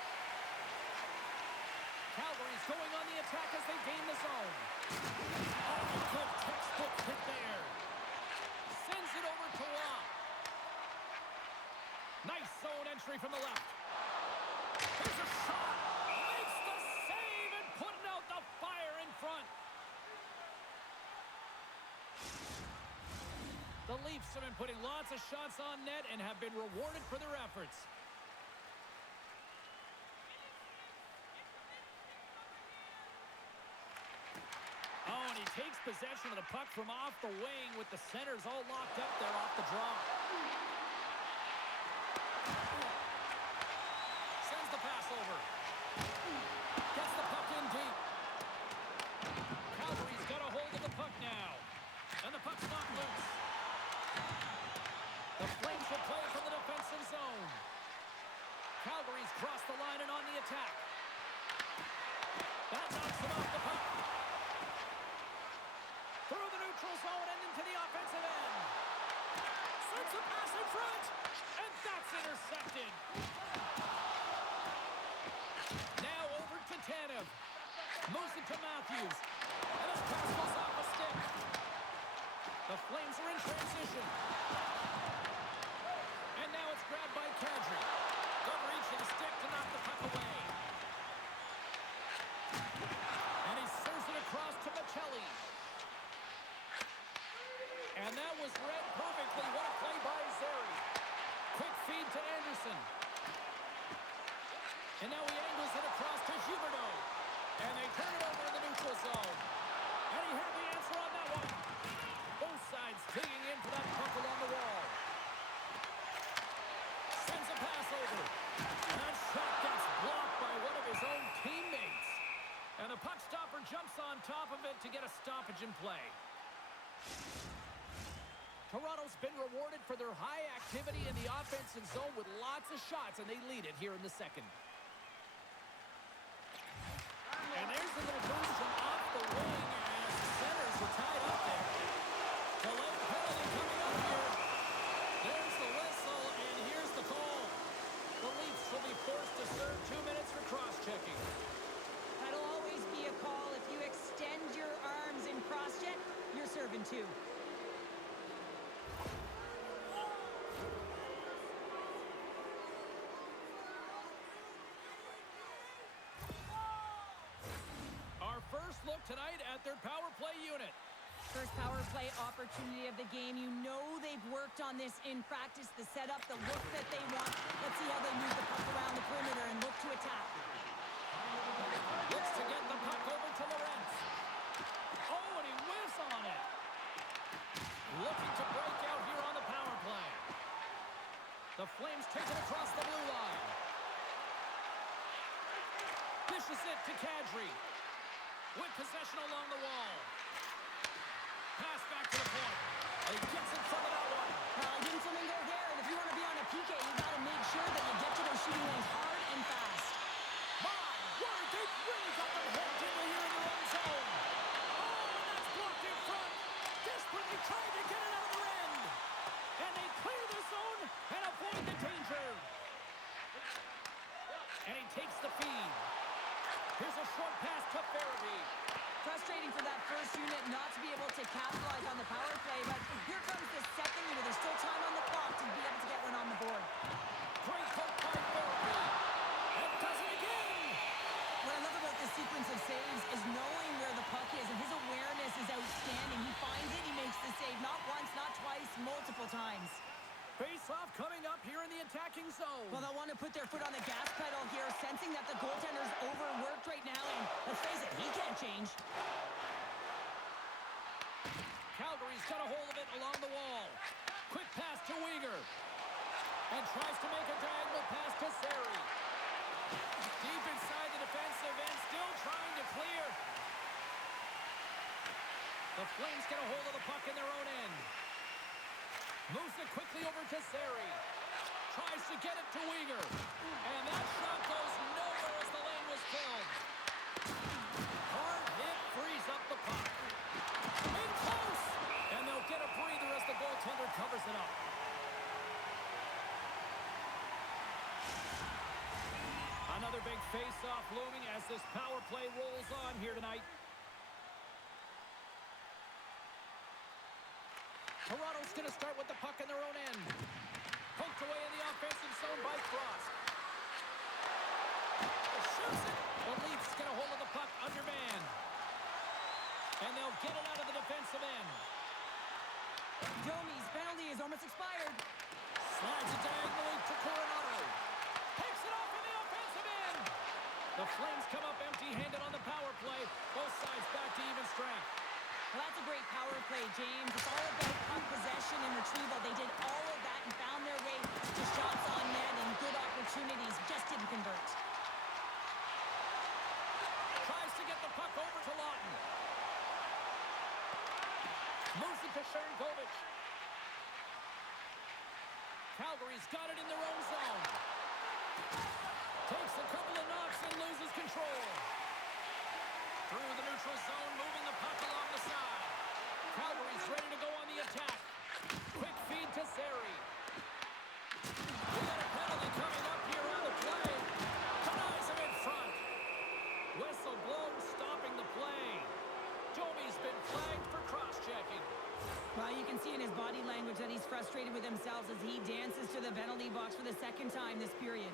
Calgary's going on the attack as they gain the zone. Oh, good textbook hit there. Sends it over to Waugh. Nice zone entry from the left. There's a shot. Makes the save and putting out the fire in front. The Leafs have been putting lots of shots on net and have been rewarded for their efforts. Oh, and he takes possession of the puck from off the wing with the centers all locked up there off the draw. Sends the pass over. Gets the puck in deep. Calgary's got a hold of the puck now. And the puck's not loose. The Flames will play from the defensive zone. Calgary's crossed the line and on the attack. That knocks him off the puck. Through the neutral zone and into the offensive end. Sends a pass in front. And that's intercepted. Now over to Tanev. Moves it to Matthews. And his pass goes off a stick. The Flames are in transition. And now it's grabbed by Kadri. Good reach of the stick to knock the puck away. And he serves it across to Michelli. And that was read perfectly. What a play by Zary. Quick feed to Anderson. And now he angles it across to Huberdeau. And they turn it over in the neutral zone. And he had the answer on that one. Both sides digging in for that puck along the wall. Sends a pass over. And that shot gets blocked by one of his own teammates. And the puck stopper jumps on top of it to get a stoppage in play. Toronto's been rewarded for their high activity in the offensive zone with lots of shots, and they lead it here in the second. And there's a little boost from off the wing as the centers are tied up there. Delay penalty coming up here. There's the whistle, and here's the call. The Leafs will be forced to serve 2 minutes for cross-checking. That'll always be a call. If you extend your arms in cross-check, you're serving 2. First look tonight at their power play unit. First power play opportunity of the game. You know they've worked on this in practice, the setup, the look that they want. Let's see how they move the puck around the perimeter and look to attack. Looks to get the puck over to Lorentz. Oh, and he whiffs on it. Looking to break out here on the power play. The Flames take it across the blue line. Dishes it to Kadri. With possession along the wall. Pass back to the point. He gets in front of that one. Well, didn't something go there? And if you want to be on a PK, you got to make sure that you get to those shooting lanes hard and fast. My word, they've really got them hemmed in here in their own zone. Oh, and that's blocked in front. Desperately trying to get it out of their end. And they clear the zone and avoid the danger. And he takes the feed. Here's a short pass to Farabee. Frustrating for that first unit not to be able to capitalize on the power play, but here comes the second unit. There's still time on the clock to be able to get one on the board. Great hook by Farabee. And does it again. What I love about this sequence of saves is knowing where the puck is, and his awareness is outstanding. He finds it, he makes the save, not once, not twice, multiple times. Face-off coming up here in the attacking zone. Well, they'll want to put their foot on the gas pedal here, sensing that the goaltender's overworked right now, and let's face it, he can't change. Calgary's got a hold of it along the wall. Quick pass to Weegar. And tries to make a diagonal pass to Zary. Deep inside the defensive end, still trying to clear. The Flames get a hold of the puck in their own end. Moves it quickly over to Zary. Tries to get it to Weegar. And that shot goes nowhere as the lane was filled. Hard hit frees up the puck. In close! And they'll get a breather as the goaltender covers it up. Another big face-off looming as this power play rolls on here tonight. Toronto's going to start with the puck in their own end. Poked away in the offensive zone by Frost. Shoots it. The Leafs get a hold of the puck undermanned. And they'll get it out of the defensive end. Domi's penalty is almost expired. Slides it diagonally to Coronado. Takes it off in the offensive end. The Flames come up empty-handed on the power play. Both sides back to even strength. Well, that's a great power play, James. It's all about puck possession and retrieval. They did all of that and found their way to shots on net and good opportunities. Just didn't convert. Tries to get the puck over to Lawton. Moves it to Sharangovich. Calgary's got it in their own zone. Takes a couple of knocks and loses control. Through the neutral zone, moving the puck along the side. Calgary's ready to go on the attack. Quick feed to Zary. We got a penalty coming up here on the play. Denies him in front. Whistle blown, stopping the play. Domi's been flagged for cross-checking. Well, you can see in his body language that he's frustrated with himself as he dances to the penalty box for the second time this period.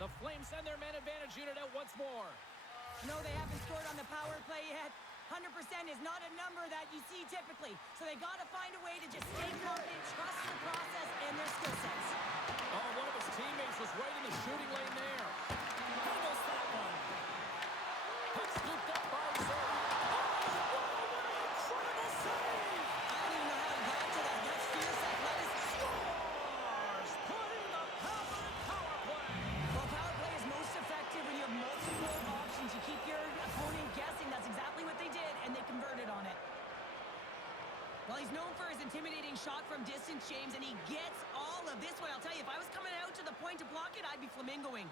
The Flames send their man advantage unit out once more. No, they haven't scored on the power play yet. 100% is not a number that you see typically. So they got to find a way to just stay confident, trust the process and their skill sets. Oh, one of his teammates was right in the shooting lane there. Handles that one. Puck scooped up by Zary. Oh, what an incredible save! I don't even know how he got to that. That's fierce athleticism. Scores! Putting the power in power play. Well, power play is most effective when you have multiple options. You keep your opponent guessing. That's exactly what they did, and they converted on it. Well, he's known for his intimidating shot from distance, James, and he gets all of this one. I'll tell you, if I was coming out to the point to block it, I'd be flamingoing.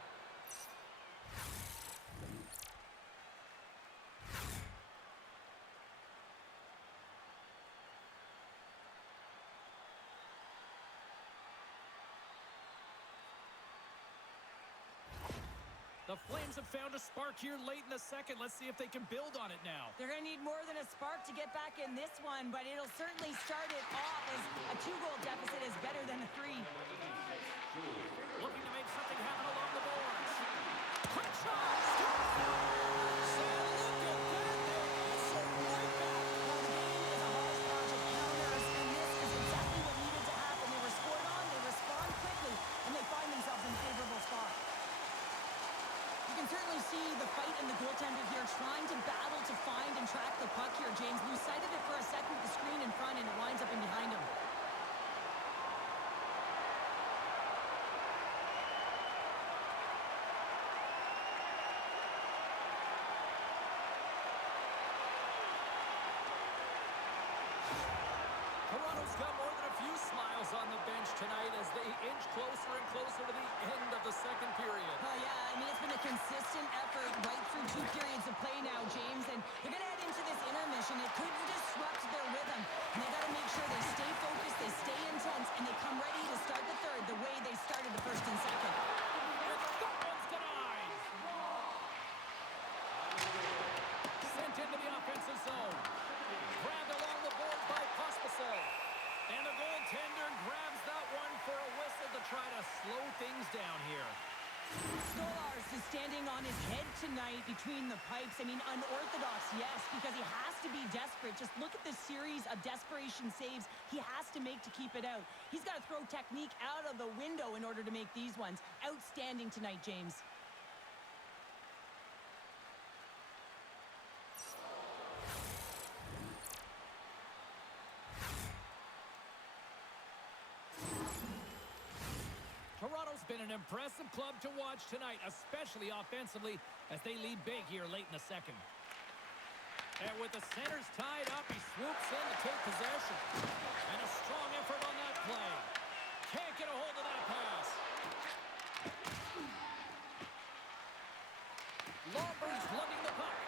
The Flames have found a spark here late in the second. Let's see if they can build on it now. They're going to need more than a spark to get back in this one, but it'll certainly start it off as a 2-goal deficit is better than a 3. Looking to make something happen along the boards. Quick shot! Scores! And look at that! They answer right back. Well, the game is a hodgepodge of counters, and this is exactly what needed to happen. They were scored on, they respond quickly, and they find themselves in a favorable spot. You can certainly see the fight in the goaltender here, trying to battle to find and track the puck here, James. Lose sight of it for a second with the screen in front, and it winds up in behind him. Toronto's got more than a few smiles on the bench tonight as they inch closer and closer to the end of the second period. Oh, yeah, I mean, it's been a consistent effort right through 2 periods of play now, James, and they're going to head into this intermission. It could disrupt their rhythm, and they got to make sure they stay focused, they stay intense, and they come ready to start the third the way they started the first and second. And that one's denied. Sent into the offensive zone. Grabbed along the boards by Pospisil. And the goaltender grabs that one for a whistle to try to slow things down here. Stolarz is standing on his head tonight between the pipes. I mean, unorthodox, yes, because he has to be desperate. Just look at the series of desperation saves he has to make to keep it out. He's got to throw technique out of the window in order to make these ones. Outstanding tonight, James. impressive club to watch tonight, especially offensively, as they lead big here late in the second. And with the centers tied up, he swoops in to take possession. And a strong effort on that play. Can't get a hold of that pass. Lomberg's lugging the puck.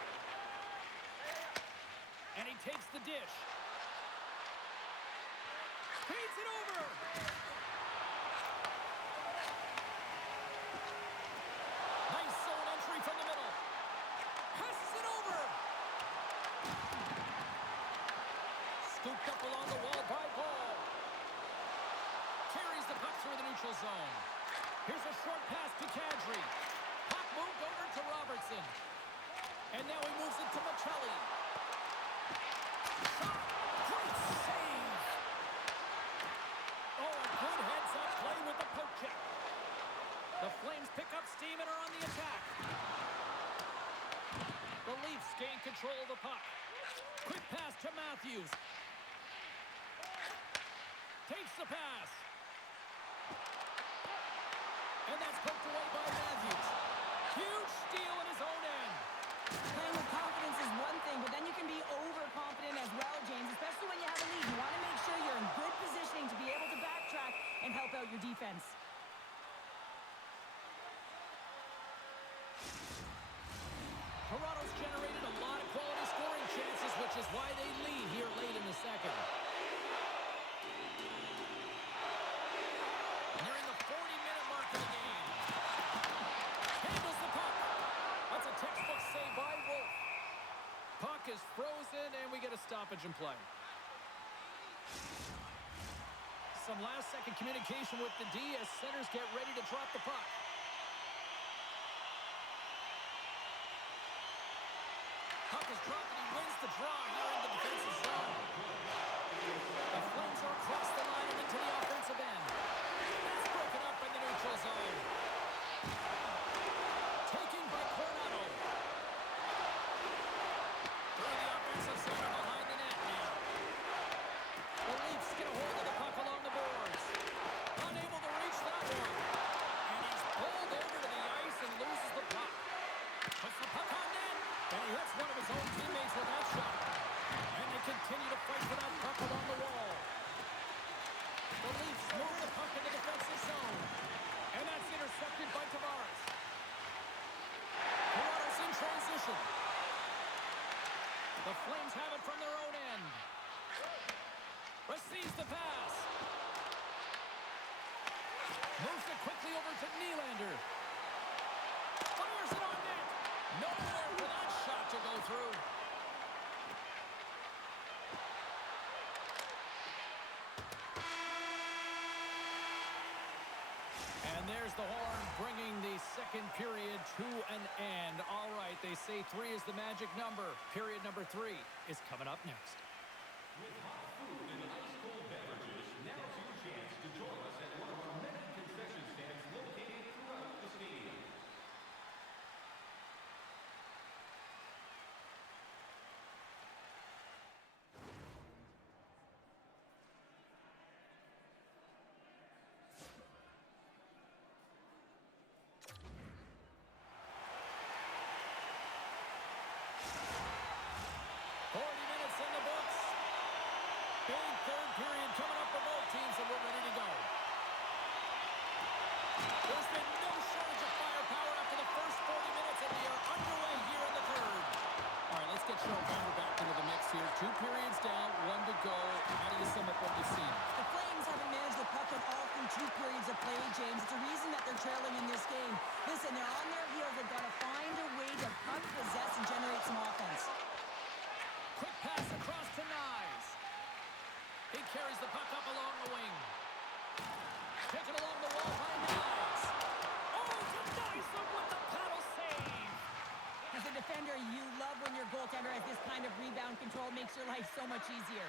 And he takes the dish. Feeds it over. Nice zone entry from the middle. Passes it over. Scooped up along the wall by Paul. Carries the puck through the neutral zone. Here's a short pass to Kadri. Puck moved over to Robertson. And now he moves it to Machelli. Shot. Great save. Oh, a good heads-up play with the poke check. The Flames pick up steam and are on the attack. The Leafs gain control of the puck. Quick pass to Matthews. Takes the pass. And that's poked away by Matthews. Huge steal in his own end. Playing with confidence is one thing, but then you can be overconfident as well, James, especially when you have a lead. You want to make sure you're in good positioning to be able to backtrack and help out your defense. Toronto's generated a lot of quality scoring chances, which is why they lead here late in the second. Nearing the 40-minute mark of the game. Handles the puck. That's a textbook save by Wolf. Puck is frozen, and we get a stoppage in play. Some last-second communication with the D as centers get ready to drop the puck. Puck is dropped, and he wins the draw here in the defensive zone. The Flames are across the line and into the offensive end. That's broken up in the neutral zone. Taking by Coronado. Through the offensive zone behind the net now. The Leafs get a hold of the puck along the boards. Unable to reach that one. And he's pulled over to the ice and loses the puck. Puts the puck on net. And he hits one of his own teammates with that shot. And they continue to fight for that puck along the wall. The Leafs move the puck in the defensive zone. And that's intercepted by Tavares. Toronto's in transition. The Flames have it from their own end. Receives the pass. Moves it quickly over to Nylander. Fires it on net. Nowhere for that shot to go through. And there's the horn, bringing the second period to an end. All right, they say 3 is the magic number. Period number 3 is coming up next. With hot food and ice-cold beverages, now's your chance to join us at one of our many concession stands located throughout the stadium. Period coming up for both teams, and we're ready to go. There's been no shortage of firepower after the first 40 minutes, and we are underway here in the third. All right, let's get Cheryl Bamber back into the mix here. 2 periods down, 1 to go. How do you sum up what you've seen? The Flames haven't managed the puck at all through 2 periods of play, James. It's a reason that they're trailing in this game. Listen, they're on their heels. They've got to find a way to puck possess and generate some offense. Quick pass across to Nyes. He carries the puck up along the wing. Taken along the wall by Nyes. Oh, to Nyes with the paddle save. As a defender, you love when your goaltender has this kind of rebound control. Makes your life so much easier.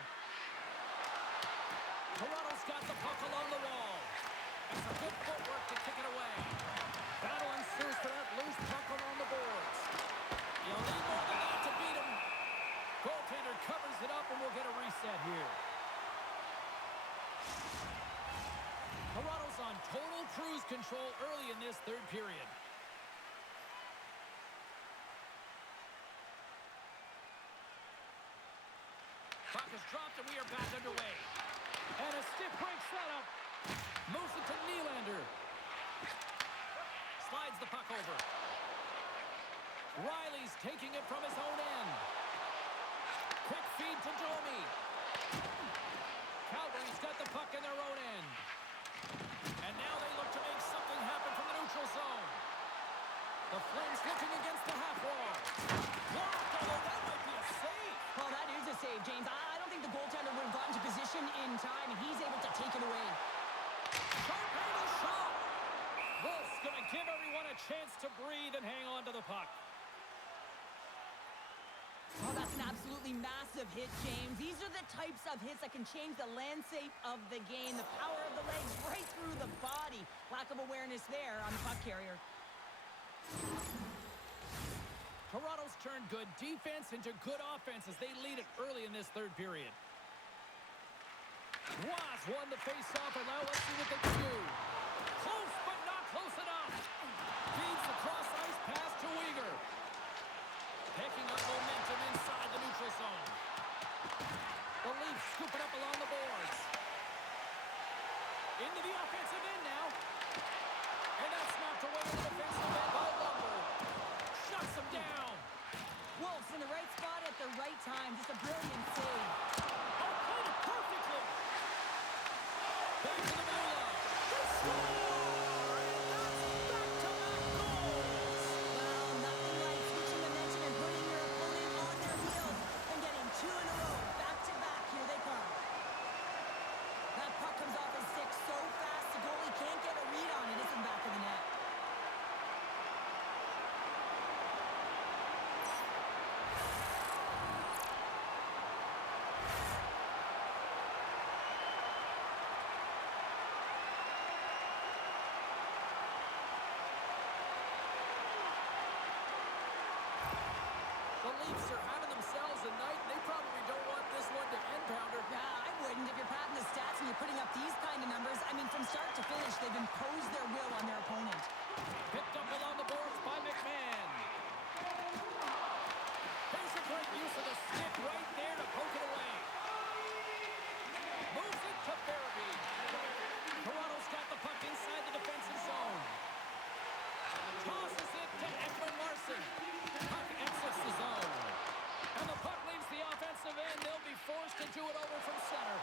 Toronto's got the puck along the wall. That's some good footwork to kick it away. Battle ensues for that loose puck along the boards. You'll need more than that to beat him. Goaltender covers it up, and we'll get a reset here. Toronto's on total cruise control. control early in this third period. Puck is dropped, and we are back underway. And a stiff break setup. Moves it to Nylander. Slides the puck over. Riley's taking it from his own end. Quick feed to Domi. Calgary's got the puck in their own end. And now they look to make something happen from the neutral zone. The Flames looking against the half wall. Blocked, although that might be a save. Well, that is a save, James. I don't think the goaltender would have gotten to position in time, and he's able to take it away. Sharp-handed shot. Wolf's going to give everyone a chance to breathe and hang on to the puck. Oh, that's an absolutely massive hit, James. These are the types of hits that can change the landscape of the game. The power of the legs right through the body. Lack of awareness there on the puck carrier. Toronto's turned good defense into good offense as they lead it early in this third period. Ross won the face-off, and now let's see what they can do. Close, but not close enough. Feeds the cross-ice pass to Uyghur. Picking up momentum inside the neutral zone. The Leafs scoop it up along the boards. Into the offensive end now. And that's knocked away in the defensive end by Lumber. Shuts him down. Wolves in the right spot at the right time. Just a brilliant save. Oh, played it perfectly. Back to the blue line. They score! And that's back-to-back goals. Well, nothing like switching momentum and putting your opponent on their heels and getting two in a row. Back-to-back. Here they come. That puck comes off his stick so fast, the goalie can't get a read on it. It's in the back of the net. The Leafs are having themselves a night, and they probably don't want this one to end, Pounder. Yeah, I wouldn't. If you're padding the stats and you're putting up these kind of numbers, I mean, from start to finish, they've imposed their will on their opponent. Picked up along the boards by McMahon. There's a great use of the stick right there to poke it away. Moves it to Barabee. Toronto's got the puck inside the defensive zone. Tosses it to Ekman Larson. Puck exits the zone. And the puck leaves the offensive end. They'll be forced to do it over from center.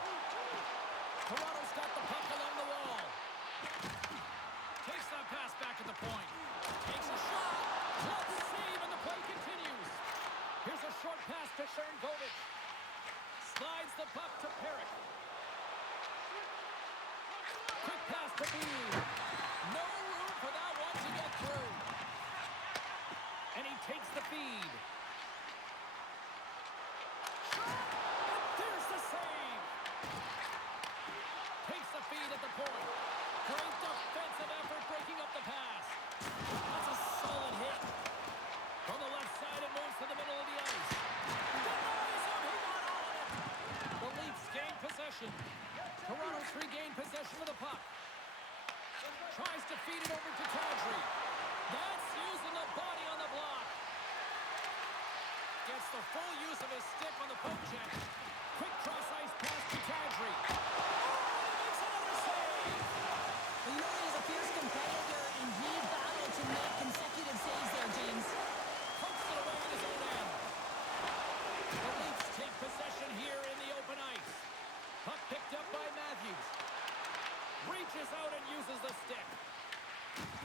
Toronto's got the puck along the wall. Takes that pass back at the point. Takes a shot. Glove save, and the play continues. Here's a short pass to Sharangovich. Slides the puck to Perrick. Quick pass to Bean. No room for that one to get through. And he takes the feed. Shot! And there's the save. Takes the feed at the point. Great defensive effort breaking up the pass. That's a solid hit. From the left side, it moves to the middle of the ice. Denies him. He got all of it. The Leafs gain possession. Toronto's regained possession of the puck. Tries to feed it over to Kadri. That's using the body on the block. Gets the full use of his stick on the poke check. Quick cross-ice pass to Kadri. Oh, he makes another save. Well, you know he's a fierce competitor, and he battled to make consecutive saves there, James. Pokes it away in his own end. The Leafs take possession here in the open ice. Puck picked up by Matthews. Reaches out and uses the stick.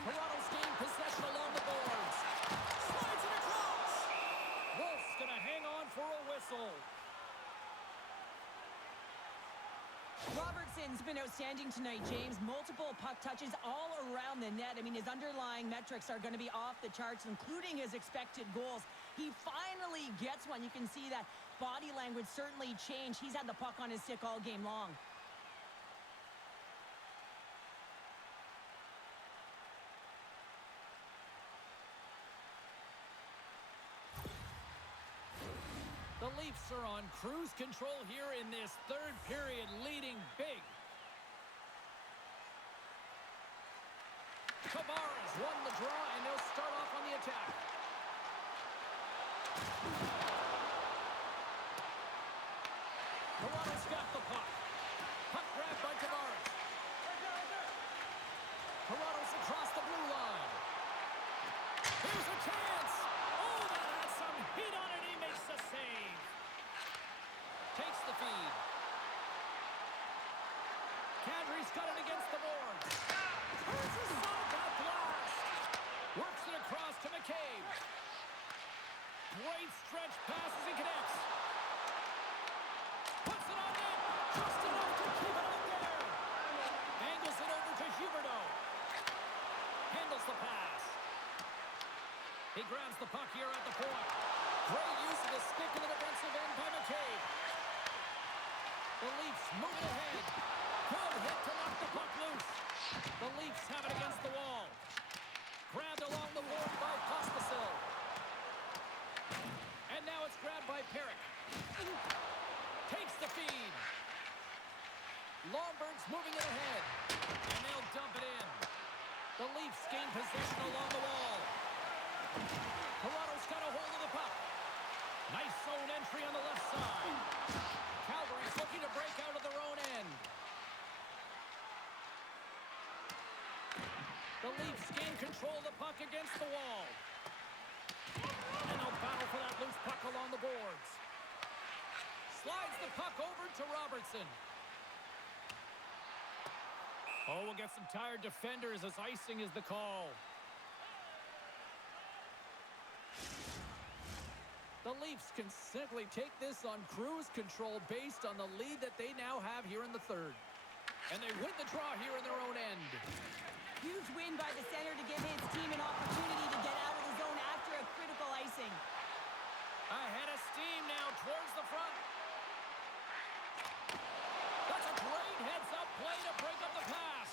Toronto's gained possession along the boards. Slides it across. Wolf's going to hang on for a whistle. Robertson's been outstanding tonight, James. Multiple puck touches all around the net. I mean, his underlying metrics are going to be off the charts, including his expected goals. He finally gets one. You can see that body language certainly changed. He's had the puck on his stick all game long. The Leafs are on cruise control here in this third period, leading big. Tavares won the draw, and they'll start off on the attack. Toronto's got the puck. Puck grabbed by Tavares. Toronto's across the blue line. Here's a chance. Oh, that has some heat on it. He makes the save. Takes the feed. Kadri's got it against the boards. Turns aside that blast. Works it across to McCabe. Great stretch pass as he connects. Puts it on net. Just enough to keep it out there. Angles it over to Huberdeau. Handles the pass. He grabs the puck here at the point. Great use of the stick in the defensive end by McCabe. The Leafs move it ahead. Good hit to knock the puck loose. The Leafs have it against the wall. Grabbed along the wall by Pospisil. And now it's grabbed by Perrick. Takes the feed. Lomberg's moving it ahead. And they'll dump it in. The Leafs gain possession along the wall. Toronto's got a hold of the puck. Nice zone entry on the left side. Calgary's looking to break out of their own end. The Leafs gain control of the puck against the wall. And they'll battle for that loose puck along the boards. Slides the puck over to Robertson. Oh, we'll get some tired defenders as icing is the call. The Leafs can simply take this on cruise control based on the lead that they now have here in the third. And they win the draw here in their own end. Huge win by the center to give his team an opportunity to get out of the zone after a critical icing. Ahead of steam now towards the front. That's a great heads-up play to break up the pass.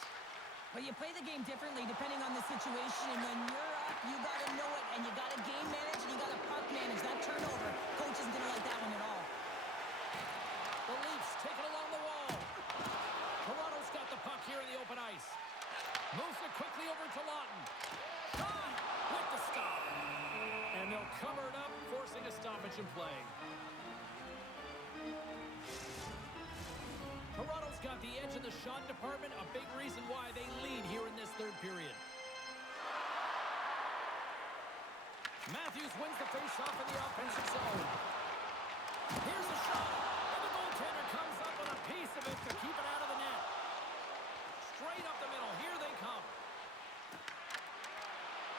But you play the game differently depending on the situation. And when you're up, you got to know it. And you got to game manage and you got to puck manage. That turnover, coach isn't going to like that one at all. The Leafs take it along the wall. Toronto's got the puck here in the open ice. Moves it quickly over to Lawton. Shot with the stop. And they'll cover it up, forcing a stoppage in play. Toronto's got the edge in the shot department, a big reason why they lead here in this third period. Matthews wins the faceoff in the offensive zone. Here's a shot, and the goaltender comes up with a piece of it to keep it out of the net. Straight up the middle, here they come.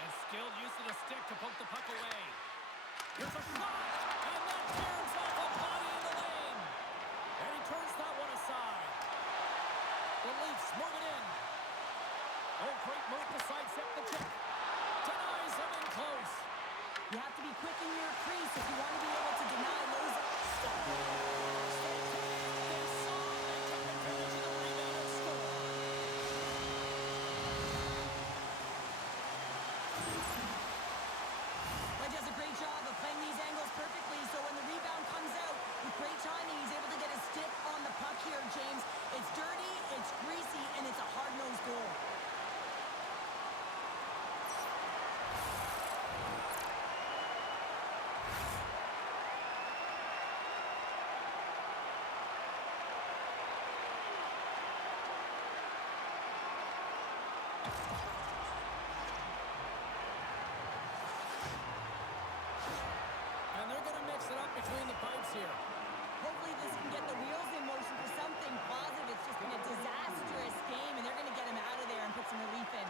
And skilled use of the stick to poke the puck away. Here's a shot, and that tears off a body in the lane. And he turns that one aside. The Leafs move it in. Oh, great move to sidestep the check. Denies him in close. You have to be quick in your crease if you want to be able to deny those. He does a great job of playing these angles perfectly, so when the rebound comes out, with great timing, he's able to get his stick on the puck here, James. It's dirty, it's greasy, and it's a hard-nosed goal. Between the pipes here. Hopefully this can get the wheels in motion for something positive. It's just been a disastrous game, and they're going to get him out of there and put some relief in.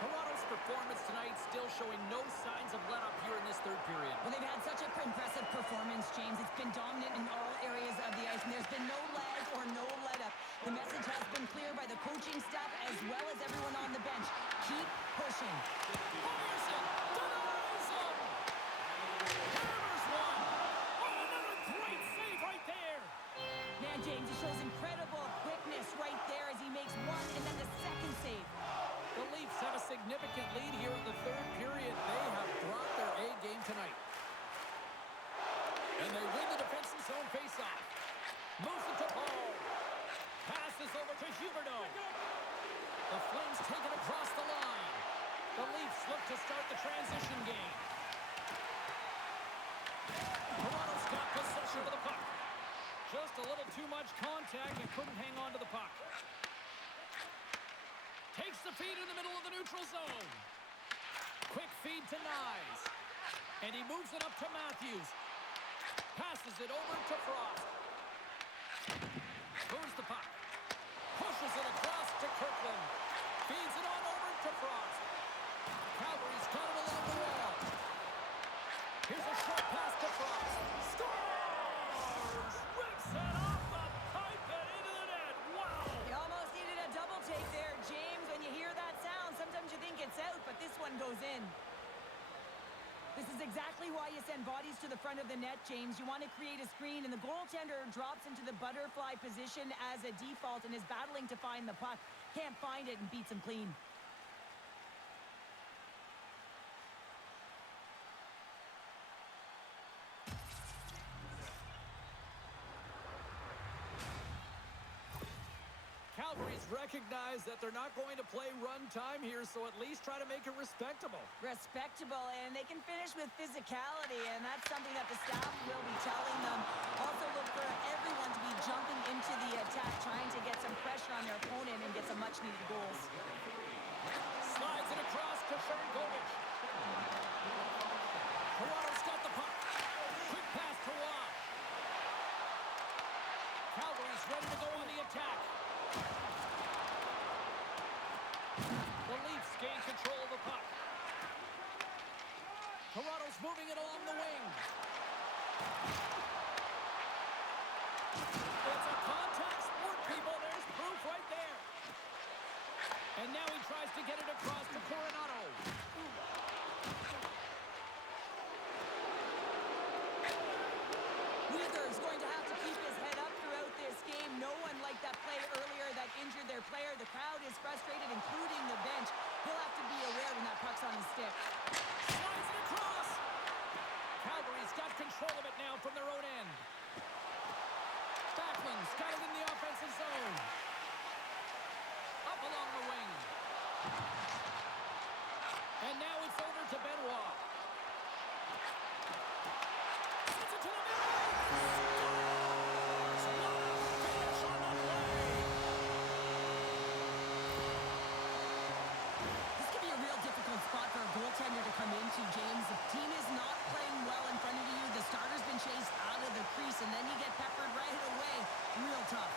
Toronto's performance tonight still showing no signs of let-up here in this third period. Well, they've had such an impressive performance, James. It's been dominant in all areas of the ice, and there's been no lag or no let-up. The message has been clear by the coaching staff as well as everyone on the bench. Keep pushing. Ryerson denies him. Hammers one. Oh, another great save right there. Man, James, he shows incredible quickness right there as he makes one and then the second save. The Leafs have a significant lead here in the third period. They have brought their A game tonight. And they win the defensive zone faceoff. Moves it to Paul. Passes over to look to start the transition game. Toronto's got possession of the puck. Just a little too much contact and couldn't hang on to the puck. Takes the feed in the middle of the neutral zone. Quick feed to Nyes. And he moves it up to Matthews. Passes it over to Frost. Moves the puck. Pushes it across to Kirkland. Feeds it on over to Frost. Calgary's got it along the wall. Here's a short pass to Frost. Scores! Rips it off the pipe and into the net. Wow! You almost needed a double take there, James. When you hear that sound, sometimes you think it's out, but this one goes in. This is exactly why you send bodies to the front of the net, James. You want to create a screen, and the goaltender drops into the butterfly position as a default and is battling to find the puck. Can't find it and beats him clean. Calgary's recognized that they're not going to play run time here, so at least try to make it respectable. Respectable, and they can finish with physicality, and that's something that the staff will be telling them. Also look for everyone to be jumping into the attack, trying to get some pressure on their opponent and get some much-needed goals. Slides it across to Sharangovich. Toronto's got the puck. Quick pass to Waugh. Calgary's ready to go on the attack. The Leafs gain control of the puck. Toronto's moving it along the wing. It's a contact sport, people. There's proof right there. And now he tries to get it across to Coronado. Weather is going to have to keep his head up throughout this game. No one liked that play earlier that injured their player. The crowd is frustrated, including the bench. He'll have to be aware when that puck's on his stick. Slides it across. Calgary's got control of it now from their own end. Backlund's got it in the offensive zone. Up along the wing. And now it's over to Benoit. Sends it to the middle. Scores! What a finish on the play. This could be a real difficult spot for a goaltender to come into, James. The team is not playing well in front of you. The starter's been chased out of the crease, and then you get peppered right away. Real tough.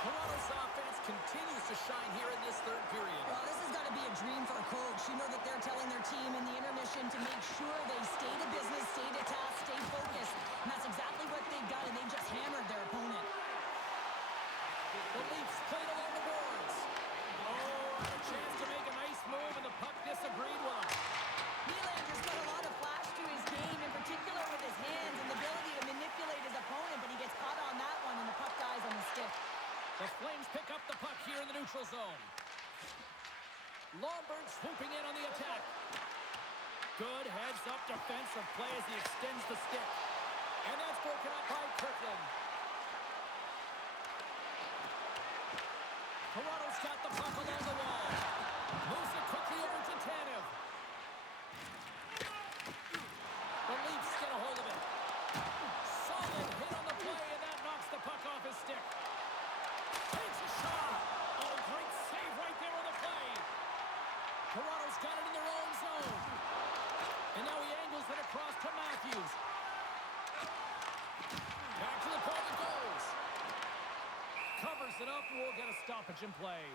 Toronto's offense continues to shine here in this third period. Well, this has got to be a dream for a coach. You know that they're telling their team in the intermission to make sure they stay to business, stay to task, stay focused. And that's exactly what they've done, and they just hammered their opponent. The Leafs played along the boards. Oh, had a chance to make a nice move, and the puck disagreed with him. Nylander's got a lot of flash to his game, in particular with his hands and the ability to manipulate his opponent, but he gets caught on that one, and the puck dies on the stick. The Flames pick up the puck here in the neutral zone. Lombard swooping in on the attack. Good heads-up defensive play as he extends the stick. And that's broken up by Kirkland. Toronto's got the puck along the wall. Moves it quickly over to Tanev. The Leafs get a hold of it. Solid hit on the play, and that knocks the puck off his stick. Takes a shot. Oh, great save right there on the play. Toronto's got it in their own zone. And now he angles it across to Matthews. Back to the point it goes. Covers it up, and we'll get a stoppage in play.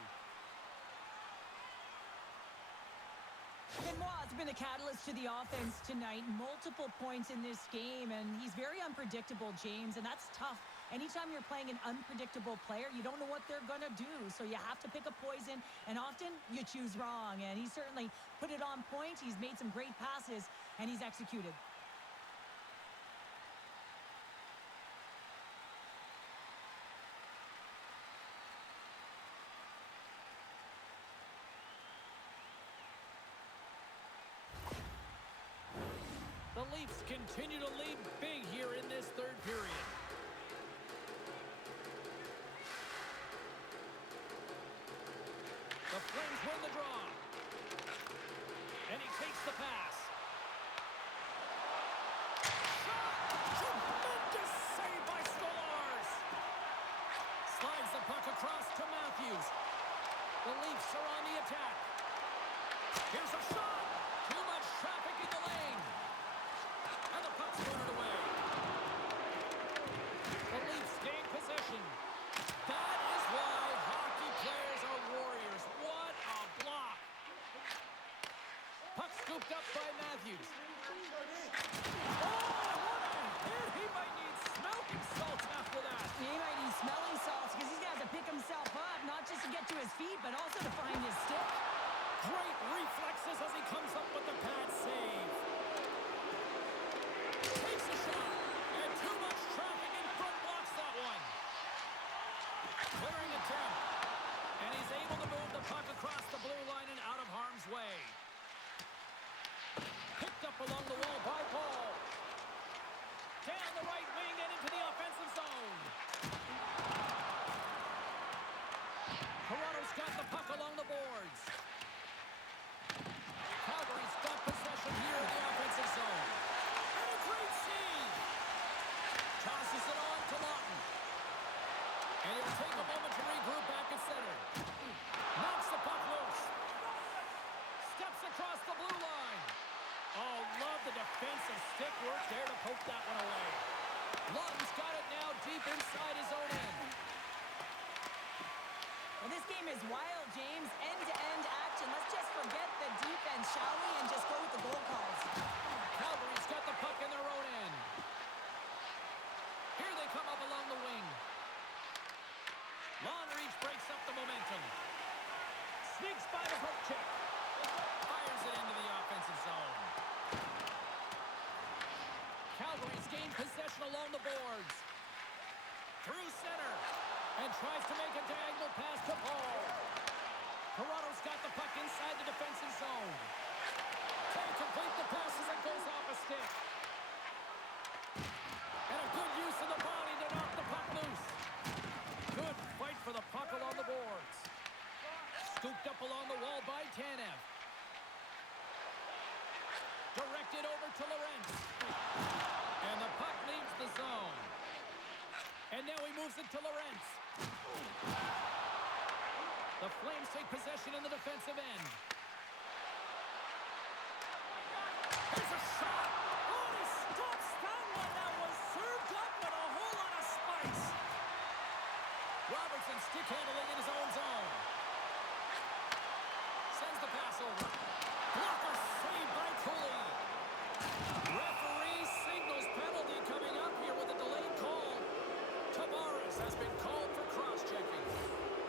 Benoit's been a catalyst to the offense tonight. Multiple points in this game, and he's very unpredictable, James, and that's tough. Anytime you're playing an unpredictable player, you don't know what they're going to do, so you have to pick a poison, and often you choose wrong, and he certainly put it on point. He's made some great passes, and he's executed. Leafs continue to lead big here in this third period. The Flames win the draw. And he takes the pass. Shot! Tremendous save by Stolarz. Slides the puck across to Matthews. The Leafs are on the attack. Here's a shot. Too much traffic in the lane. And the puck's thrown away. The Leafs gain possession. That is why hockey players are warriors. What a block. Puck scooped up by Matthews. Oh, what a hit. He might need smelling salts after that. He might need smelling salts because he's got to pick himself up, not just to get to his feet, but also to find his stick. Great reflexes as he comes up with the pad save. Takes a shot. And too much traffic in front blocks that one. Clearing attempt. And he's able to move the puck across the blue line and out of harm's way. Picked up along the wall by Paul. Down the right wing and into the offensive zone. Toronto's got the puck along the boards. Calgary's got possession here in the offensive zone. And a great save. Tosses it on to Lawton. And he'll take a moment to regroup back at center. Knocks the puck loose. Steps across the blue line. Oh, love the defensive stick work there to poke that one away. Lawton's got it now deep inside his own end. Well, this game is wild, James. End-to-end action. Let's just forget the defense, shall we, and just go with the goal calls. Calgary's got the puck in their own end. Here they come up along the wing. Long reach breaks up the momentum. Sneaks by the poke check. Fires it into the offensive zone. Calgary's gained possession along the boards. Through center. And tries to make a diagonal pass to Paul. Toronto's got the puck inside the defensive zone. Can't complete the pass as it goes off a stick. And a good use of the body to knock the puck loose. Good fight for the puck along the boards. Scooped up along the wall by Tanev. Directed over to Lorentz. And the puck leaves the zone. And now he moves it to Lorentz. The Flames take possession in the defensive end. Here's a shot. Oh, he stops that one. That was served up with a whole lot of spice. Robertson stick handling in his own zone. Sends the pass over. Blocker saved by Cooley. Referee signals penalty coming up here with a delayed call. Tavares has been called for cross-checking.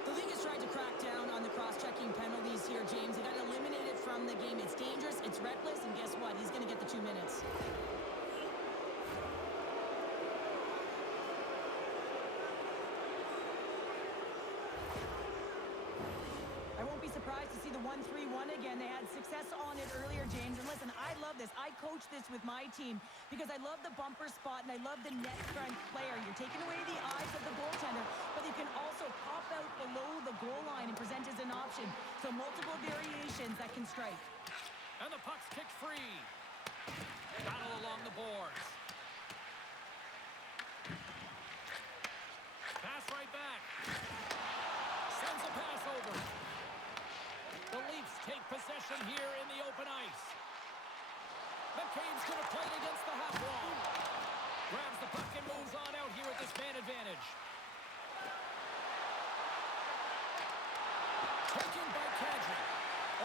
The league has tried to crack down on the cross-checking penalties here, James. They got eliminated from the game. It's dangerous, it's reckless, and guess what? He's going to get the 2 minutes. I won't be surprised to see the 1-3-1 again. They had success on it earlier, James. And listen, I love this. I coach this with my team because I love the bumper spot and I love the net front player. You're taking away the eyes of the goaltender, but you can also pop out below the goal line and present as an option. So multiple variations that can strike. And the puck's kicked free. Battle along the boards. Pass right back. Sends a pass over. The Leafs take possession here in the open ice. McCabe's going to play it against the half wall. Grabs the puck and moves on out here with this man advantage. Taken by Kadri.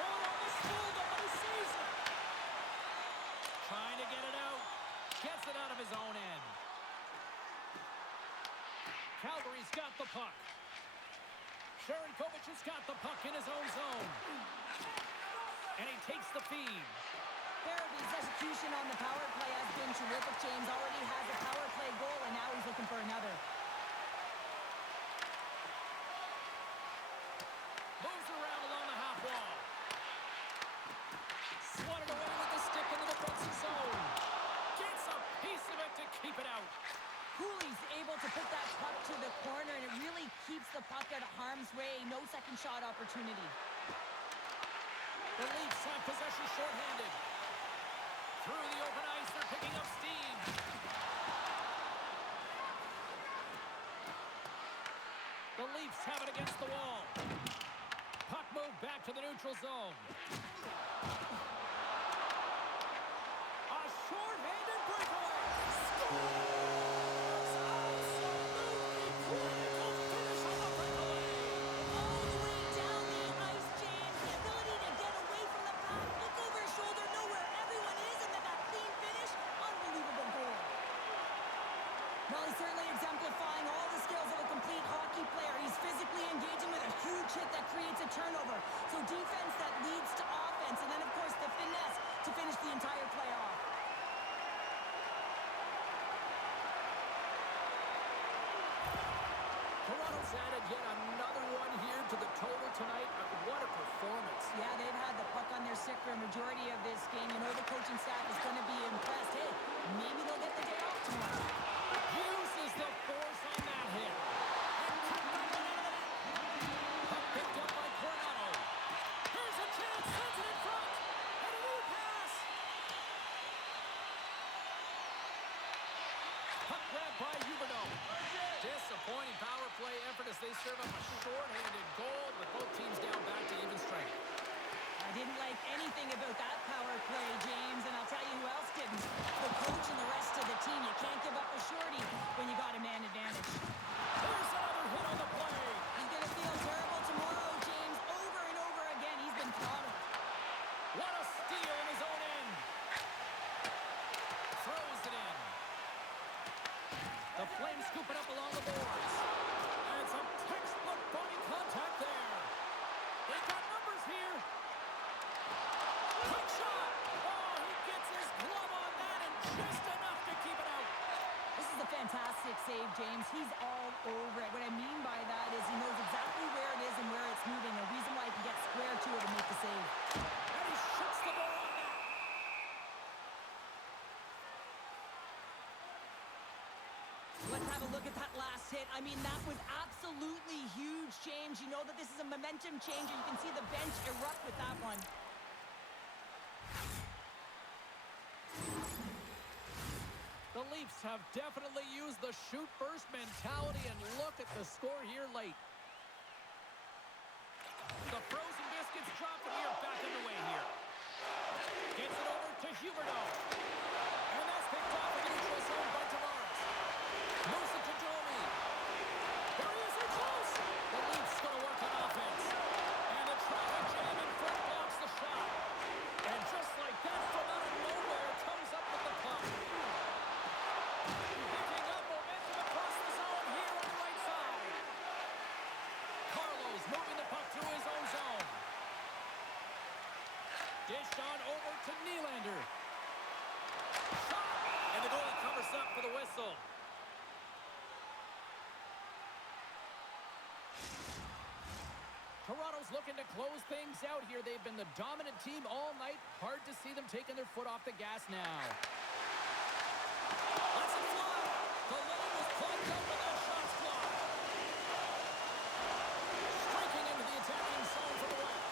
Oh, on the field of the season. Trying to get it out. Gets it out of his own end. Calgary's got the puck. Sharankovic has got the puck in his own zone. And he takes the feed. Farabee's execution on the power play has been terrific, James. Already has a power play goal, and now he's looking for another. Moves around along the half wall. Swatted away with the stick in the defensive zone. Toronto's way. No second shot opportunity. The Leafs have possession shorthanded. Through the open ice, they're picking up steam. The Leafs have it against the wall. Puck moved back to the neutral zone. A shorthanded breakaway. Scores! Absolutely critical finish on the breakaway. All the way down the ice, James. The ability to get away from the puck, look over his shoulder, know where everyone is, and then that clean finish. Unbelievable goal. Well, he's certainly exemplifying all the skills of a complete hockey player. He's physically engaging with a huge hit that creates a turnover. So defense that leads to offense, and then, of course, the finesse to finish the entire play off. Toronto's added yet another one here to the total tonight. What a performance. Yeah, they've had the puck on their stick for a majority of this game. You know the coaching staff is going to be impressed. Hey, maybe they'll get the day off tomorrow. Uses the force on that hit. And kicked up and into the net. Puck picked up by Coronado. Here's a chance. Sends it in front. And a new pass. Puck grabbed by Huberdeau. Disappointing power play effort as they serve up a shorthanded goal, but both teams down back to even strength. I didn't like anything about that power play, James, and I'll tell you who else didn't. The coach and the rest of the team. You can't give up a shorty when you got a man advantage. There's another hit on the play. He's going to feel terrible tomorrow, James. Over and over again, he's been throttled. What a steal in his own end. Throws it in. The Flames scoop it up along the boards. And some textbook body contact there. They got numbers here. Quick shot. Oh, he gets his glove on that and just enough to keep it out. This is a fantastic save, James. He's all over it. What I mean by that is he knows exactly where it is and where it's moving. A reason why he can get square to it and make the save. And he shuts the door on that. Let's have a look at that last hit. I mean, that was absolutely huge, James. You know that this is a momentum changer. You can see the bench erupt with that one. The Leafs have definitely used the shoot-first mentality, and look at the score here late. The frozen biscuits drop, and we are back underway here. Gets it over to Huberdeau. And that's picked off in the neutral zone by Tavares. Moves it to Domi. There he is, in close. The Leafs going to work on offense. And the traffic jam in front blocks the shot. And just like that, from out of nowhere, comes up with the puck. Picking up momentum across the zone here on the right side. Carlos moving the puck through his own zone. Dished on over to Nylander. Shot! And the goalie covers up for the whistle. Toronto's looking to close things out here. They've been the dominant team all night. Hard to see them taking their foot off the gas now. Let's it fly. The lane was plugged up and that shot's blocked. Striking into the attacking zone from the right.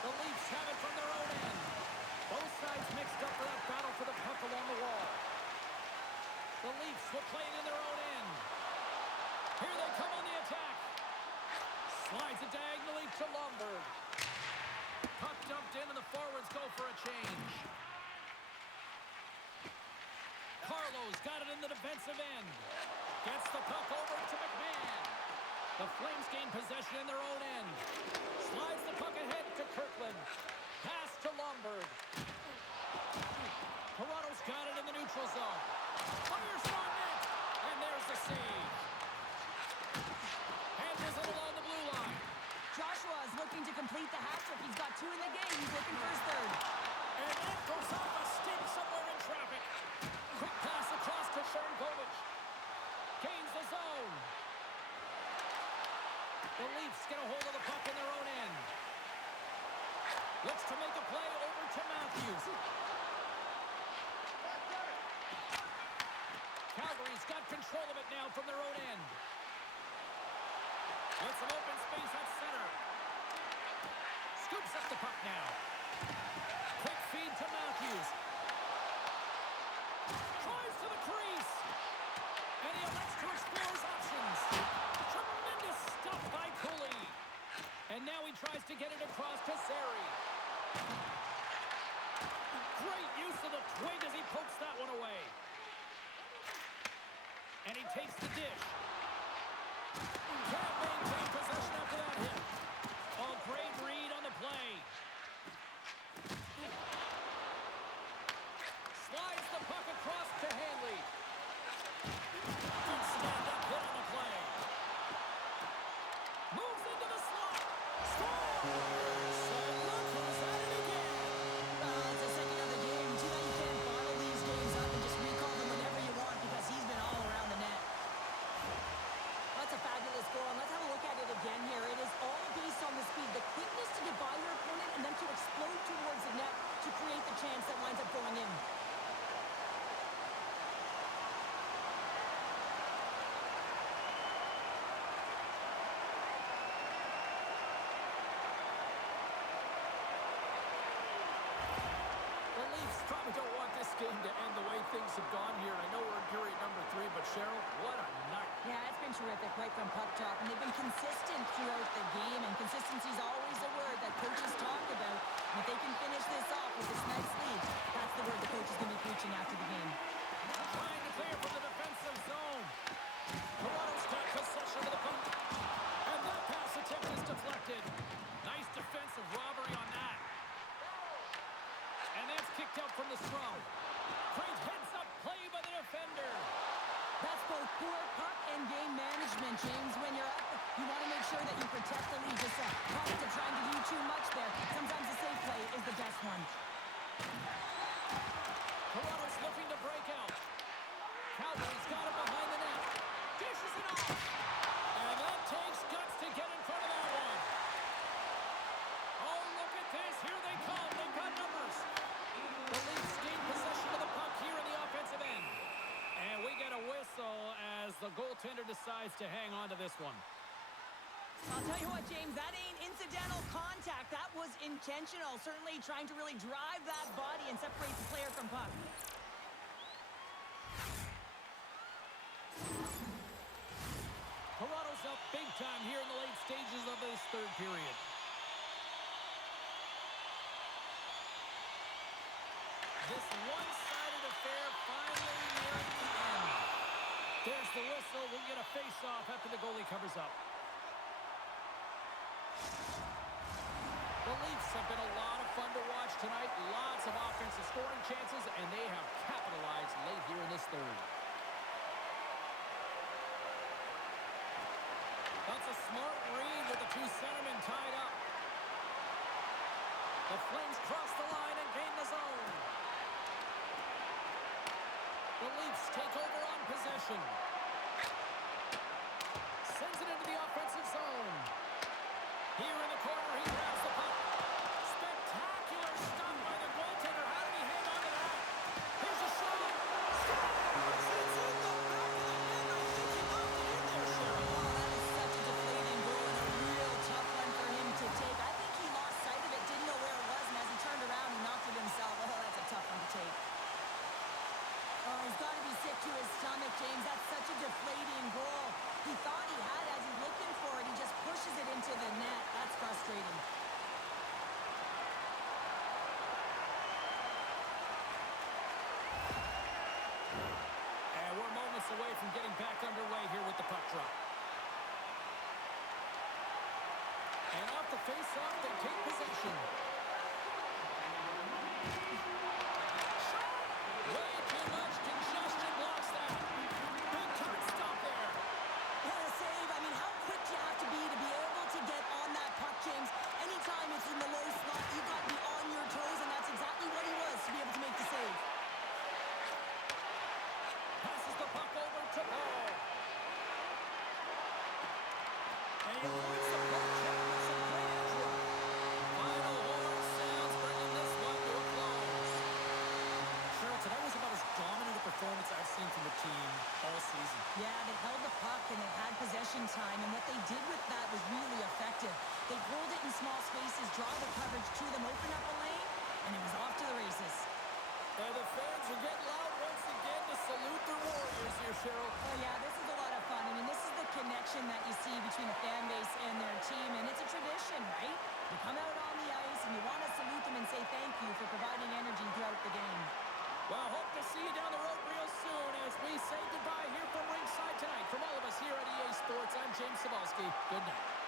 The Leafs have it from their own end. Both sides mixed up for that battle for the puck along the wall. The Leafs will play it in their own end. Here they come on the attack. Slides it diagonally to Lomberg. Puck dumped in and the forwards go for a change. Carlos got it in the defensive end. Gets the puck over to McMahon. The Flames gain possession in their own end. Slides the puck ahead to Kirkland. Pass to Lomberg. Toronto's got it in the neutral zone. Fires it on net. And there's the save. Handles it along the blue line. Joshua is looking to complete the hat-trick. He's got 2 in the game. He's looking for his third. And that goes off a stick somewhere in traffic. Quick pass across to Sharangovich. Gains the zone. The Leafs get a hold of the puck in their own end. Looks to make a play over to Matthews. Calgary's got control of it now from their own end. With some open space at center. Scoops up the puck now. Quick feed to Matthews. Tries to the crease. And he elects to explore his options. Tremendous stuff by Cooley. And now he tries to get it across to Zary. Great use of the twig as he pokes that one away. And he takes the dish. Can't maintain possession after that hit. Oh, great read on the play. Slides the puck across to Hanley. Good stand-up hit on the play. Moves into the slot. Scores! And look who's at it again. Well, it's the second of the game. Too bad you can't bottle these games up and just recall them whenever you want because he's been all around the net. That's a fabulous goal, and let's have a look at it again here. It is all based on the speed, the quickness to get by your opponent and then to explode towards the net to create the chance that winds up going in. The Leafs probably don't want this game to end the way things have gone here. I know we're in period number 3, but Cheryl, what a night. Yeah, it's been terrific right from puck drop, and they've been consistent throughout the game, and consistency is always a word that coaches talk about. And if they can finish this off with this nice lead, that's the word the coach is going to be preaching after the game. Trying to clear from the defensive zone. Toronto's got possession of the puck. And that pass attempt is deflected. Nice defensive robbery on that. And that's kicked out from the scrum. Great heads-up play by the defender. That's both poor puck and game management, James. When you're up, you want to make sure that you protect the lead. Just puck to trying to do too much there. Sometimes the safe play is the best one. Toronto's looking to break out. Calgary's got it behind the net. Dishes it off. And that takes guts to get in front of that one. Oh, look at this. Here they come. They've got numbers. The Leafs gain possession of the puck here in the offensive end. And we get a whistle as the goaltender decides to hang on to this one. I'll tell you what, James, that ain't incidental contact. That was intentional. Certainly trying to really drive that body and separate the player from puck. Toronto's up big time here in the late stages of this third period. This one-sided affair finally nearing the end. There's the whistle. We'll get a face-off after the goalie covers up. The Leafs have been a lot of fun to watch tonight. Lots of offensive scoring chances, and they have capitalized late here in this third. That's a smart read with the two centermen tied up. The Flames cross the line and gain the zone. The Leafs take over on possession. Sends it into the offensive zone. Here in the corner, he grabs the puck. Spectacular stuff by the goaltender. How did he hang on to that? Here's a shot. Scores! It's in the back of the net. I think he knocked it in there, Cheryl. Oh, that is such a deflating goal and a real tough one for him to take. I think he lost sight of it, didn't know where it was, and as he turned around, he knocked it himself. Oh, that's a tough one to take. Oh, he's got to be sick to his stomach, James. That's such a deflating goal. He thought he had it as he's looking for it. He just pushes it into the net. That's frustrating. And we're moments away from getting back underway here with the puck drop. And off the face-off, they take possession. Way too much congestion blocks that. Big time stop there. What a save. I mean, how quick do you have to be able to get on that puck, James? Anytime it's in the low slot, you've got to be on your toes, and that's exactly what he was to be able to make the save. Passes the puck over to Paul. And he avoids the puck check with some great entry. Final horn sounds, bringing this one to a close. Sure, tonight was about as the coverage to them, open up a lane, and it was off to the races. And the fans are getting loud once again to salute their Warriors here, Cheryl. Oh, yeah, this is a lot of fun. I mean, this is the connection that you see between the fan base and their team, and it's a tradition, right? You come out on the ice, and you want to salute them and say thank you for providing energy throughout the game. Well, hope to see you down the road real soon as we say goodbye here from ringside tonight. From all of us here at EA Sports, I'm James Cebulski. Good night.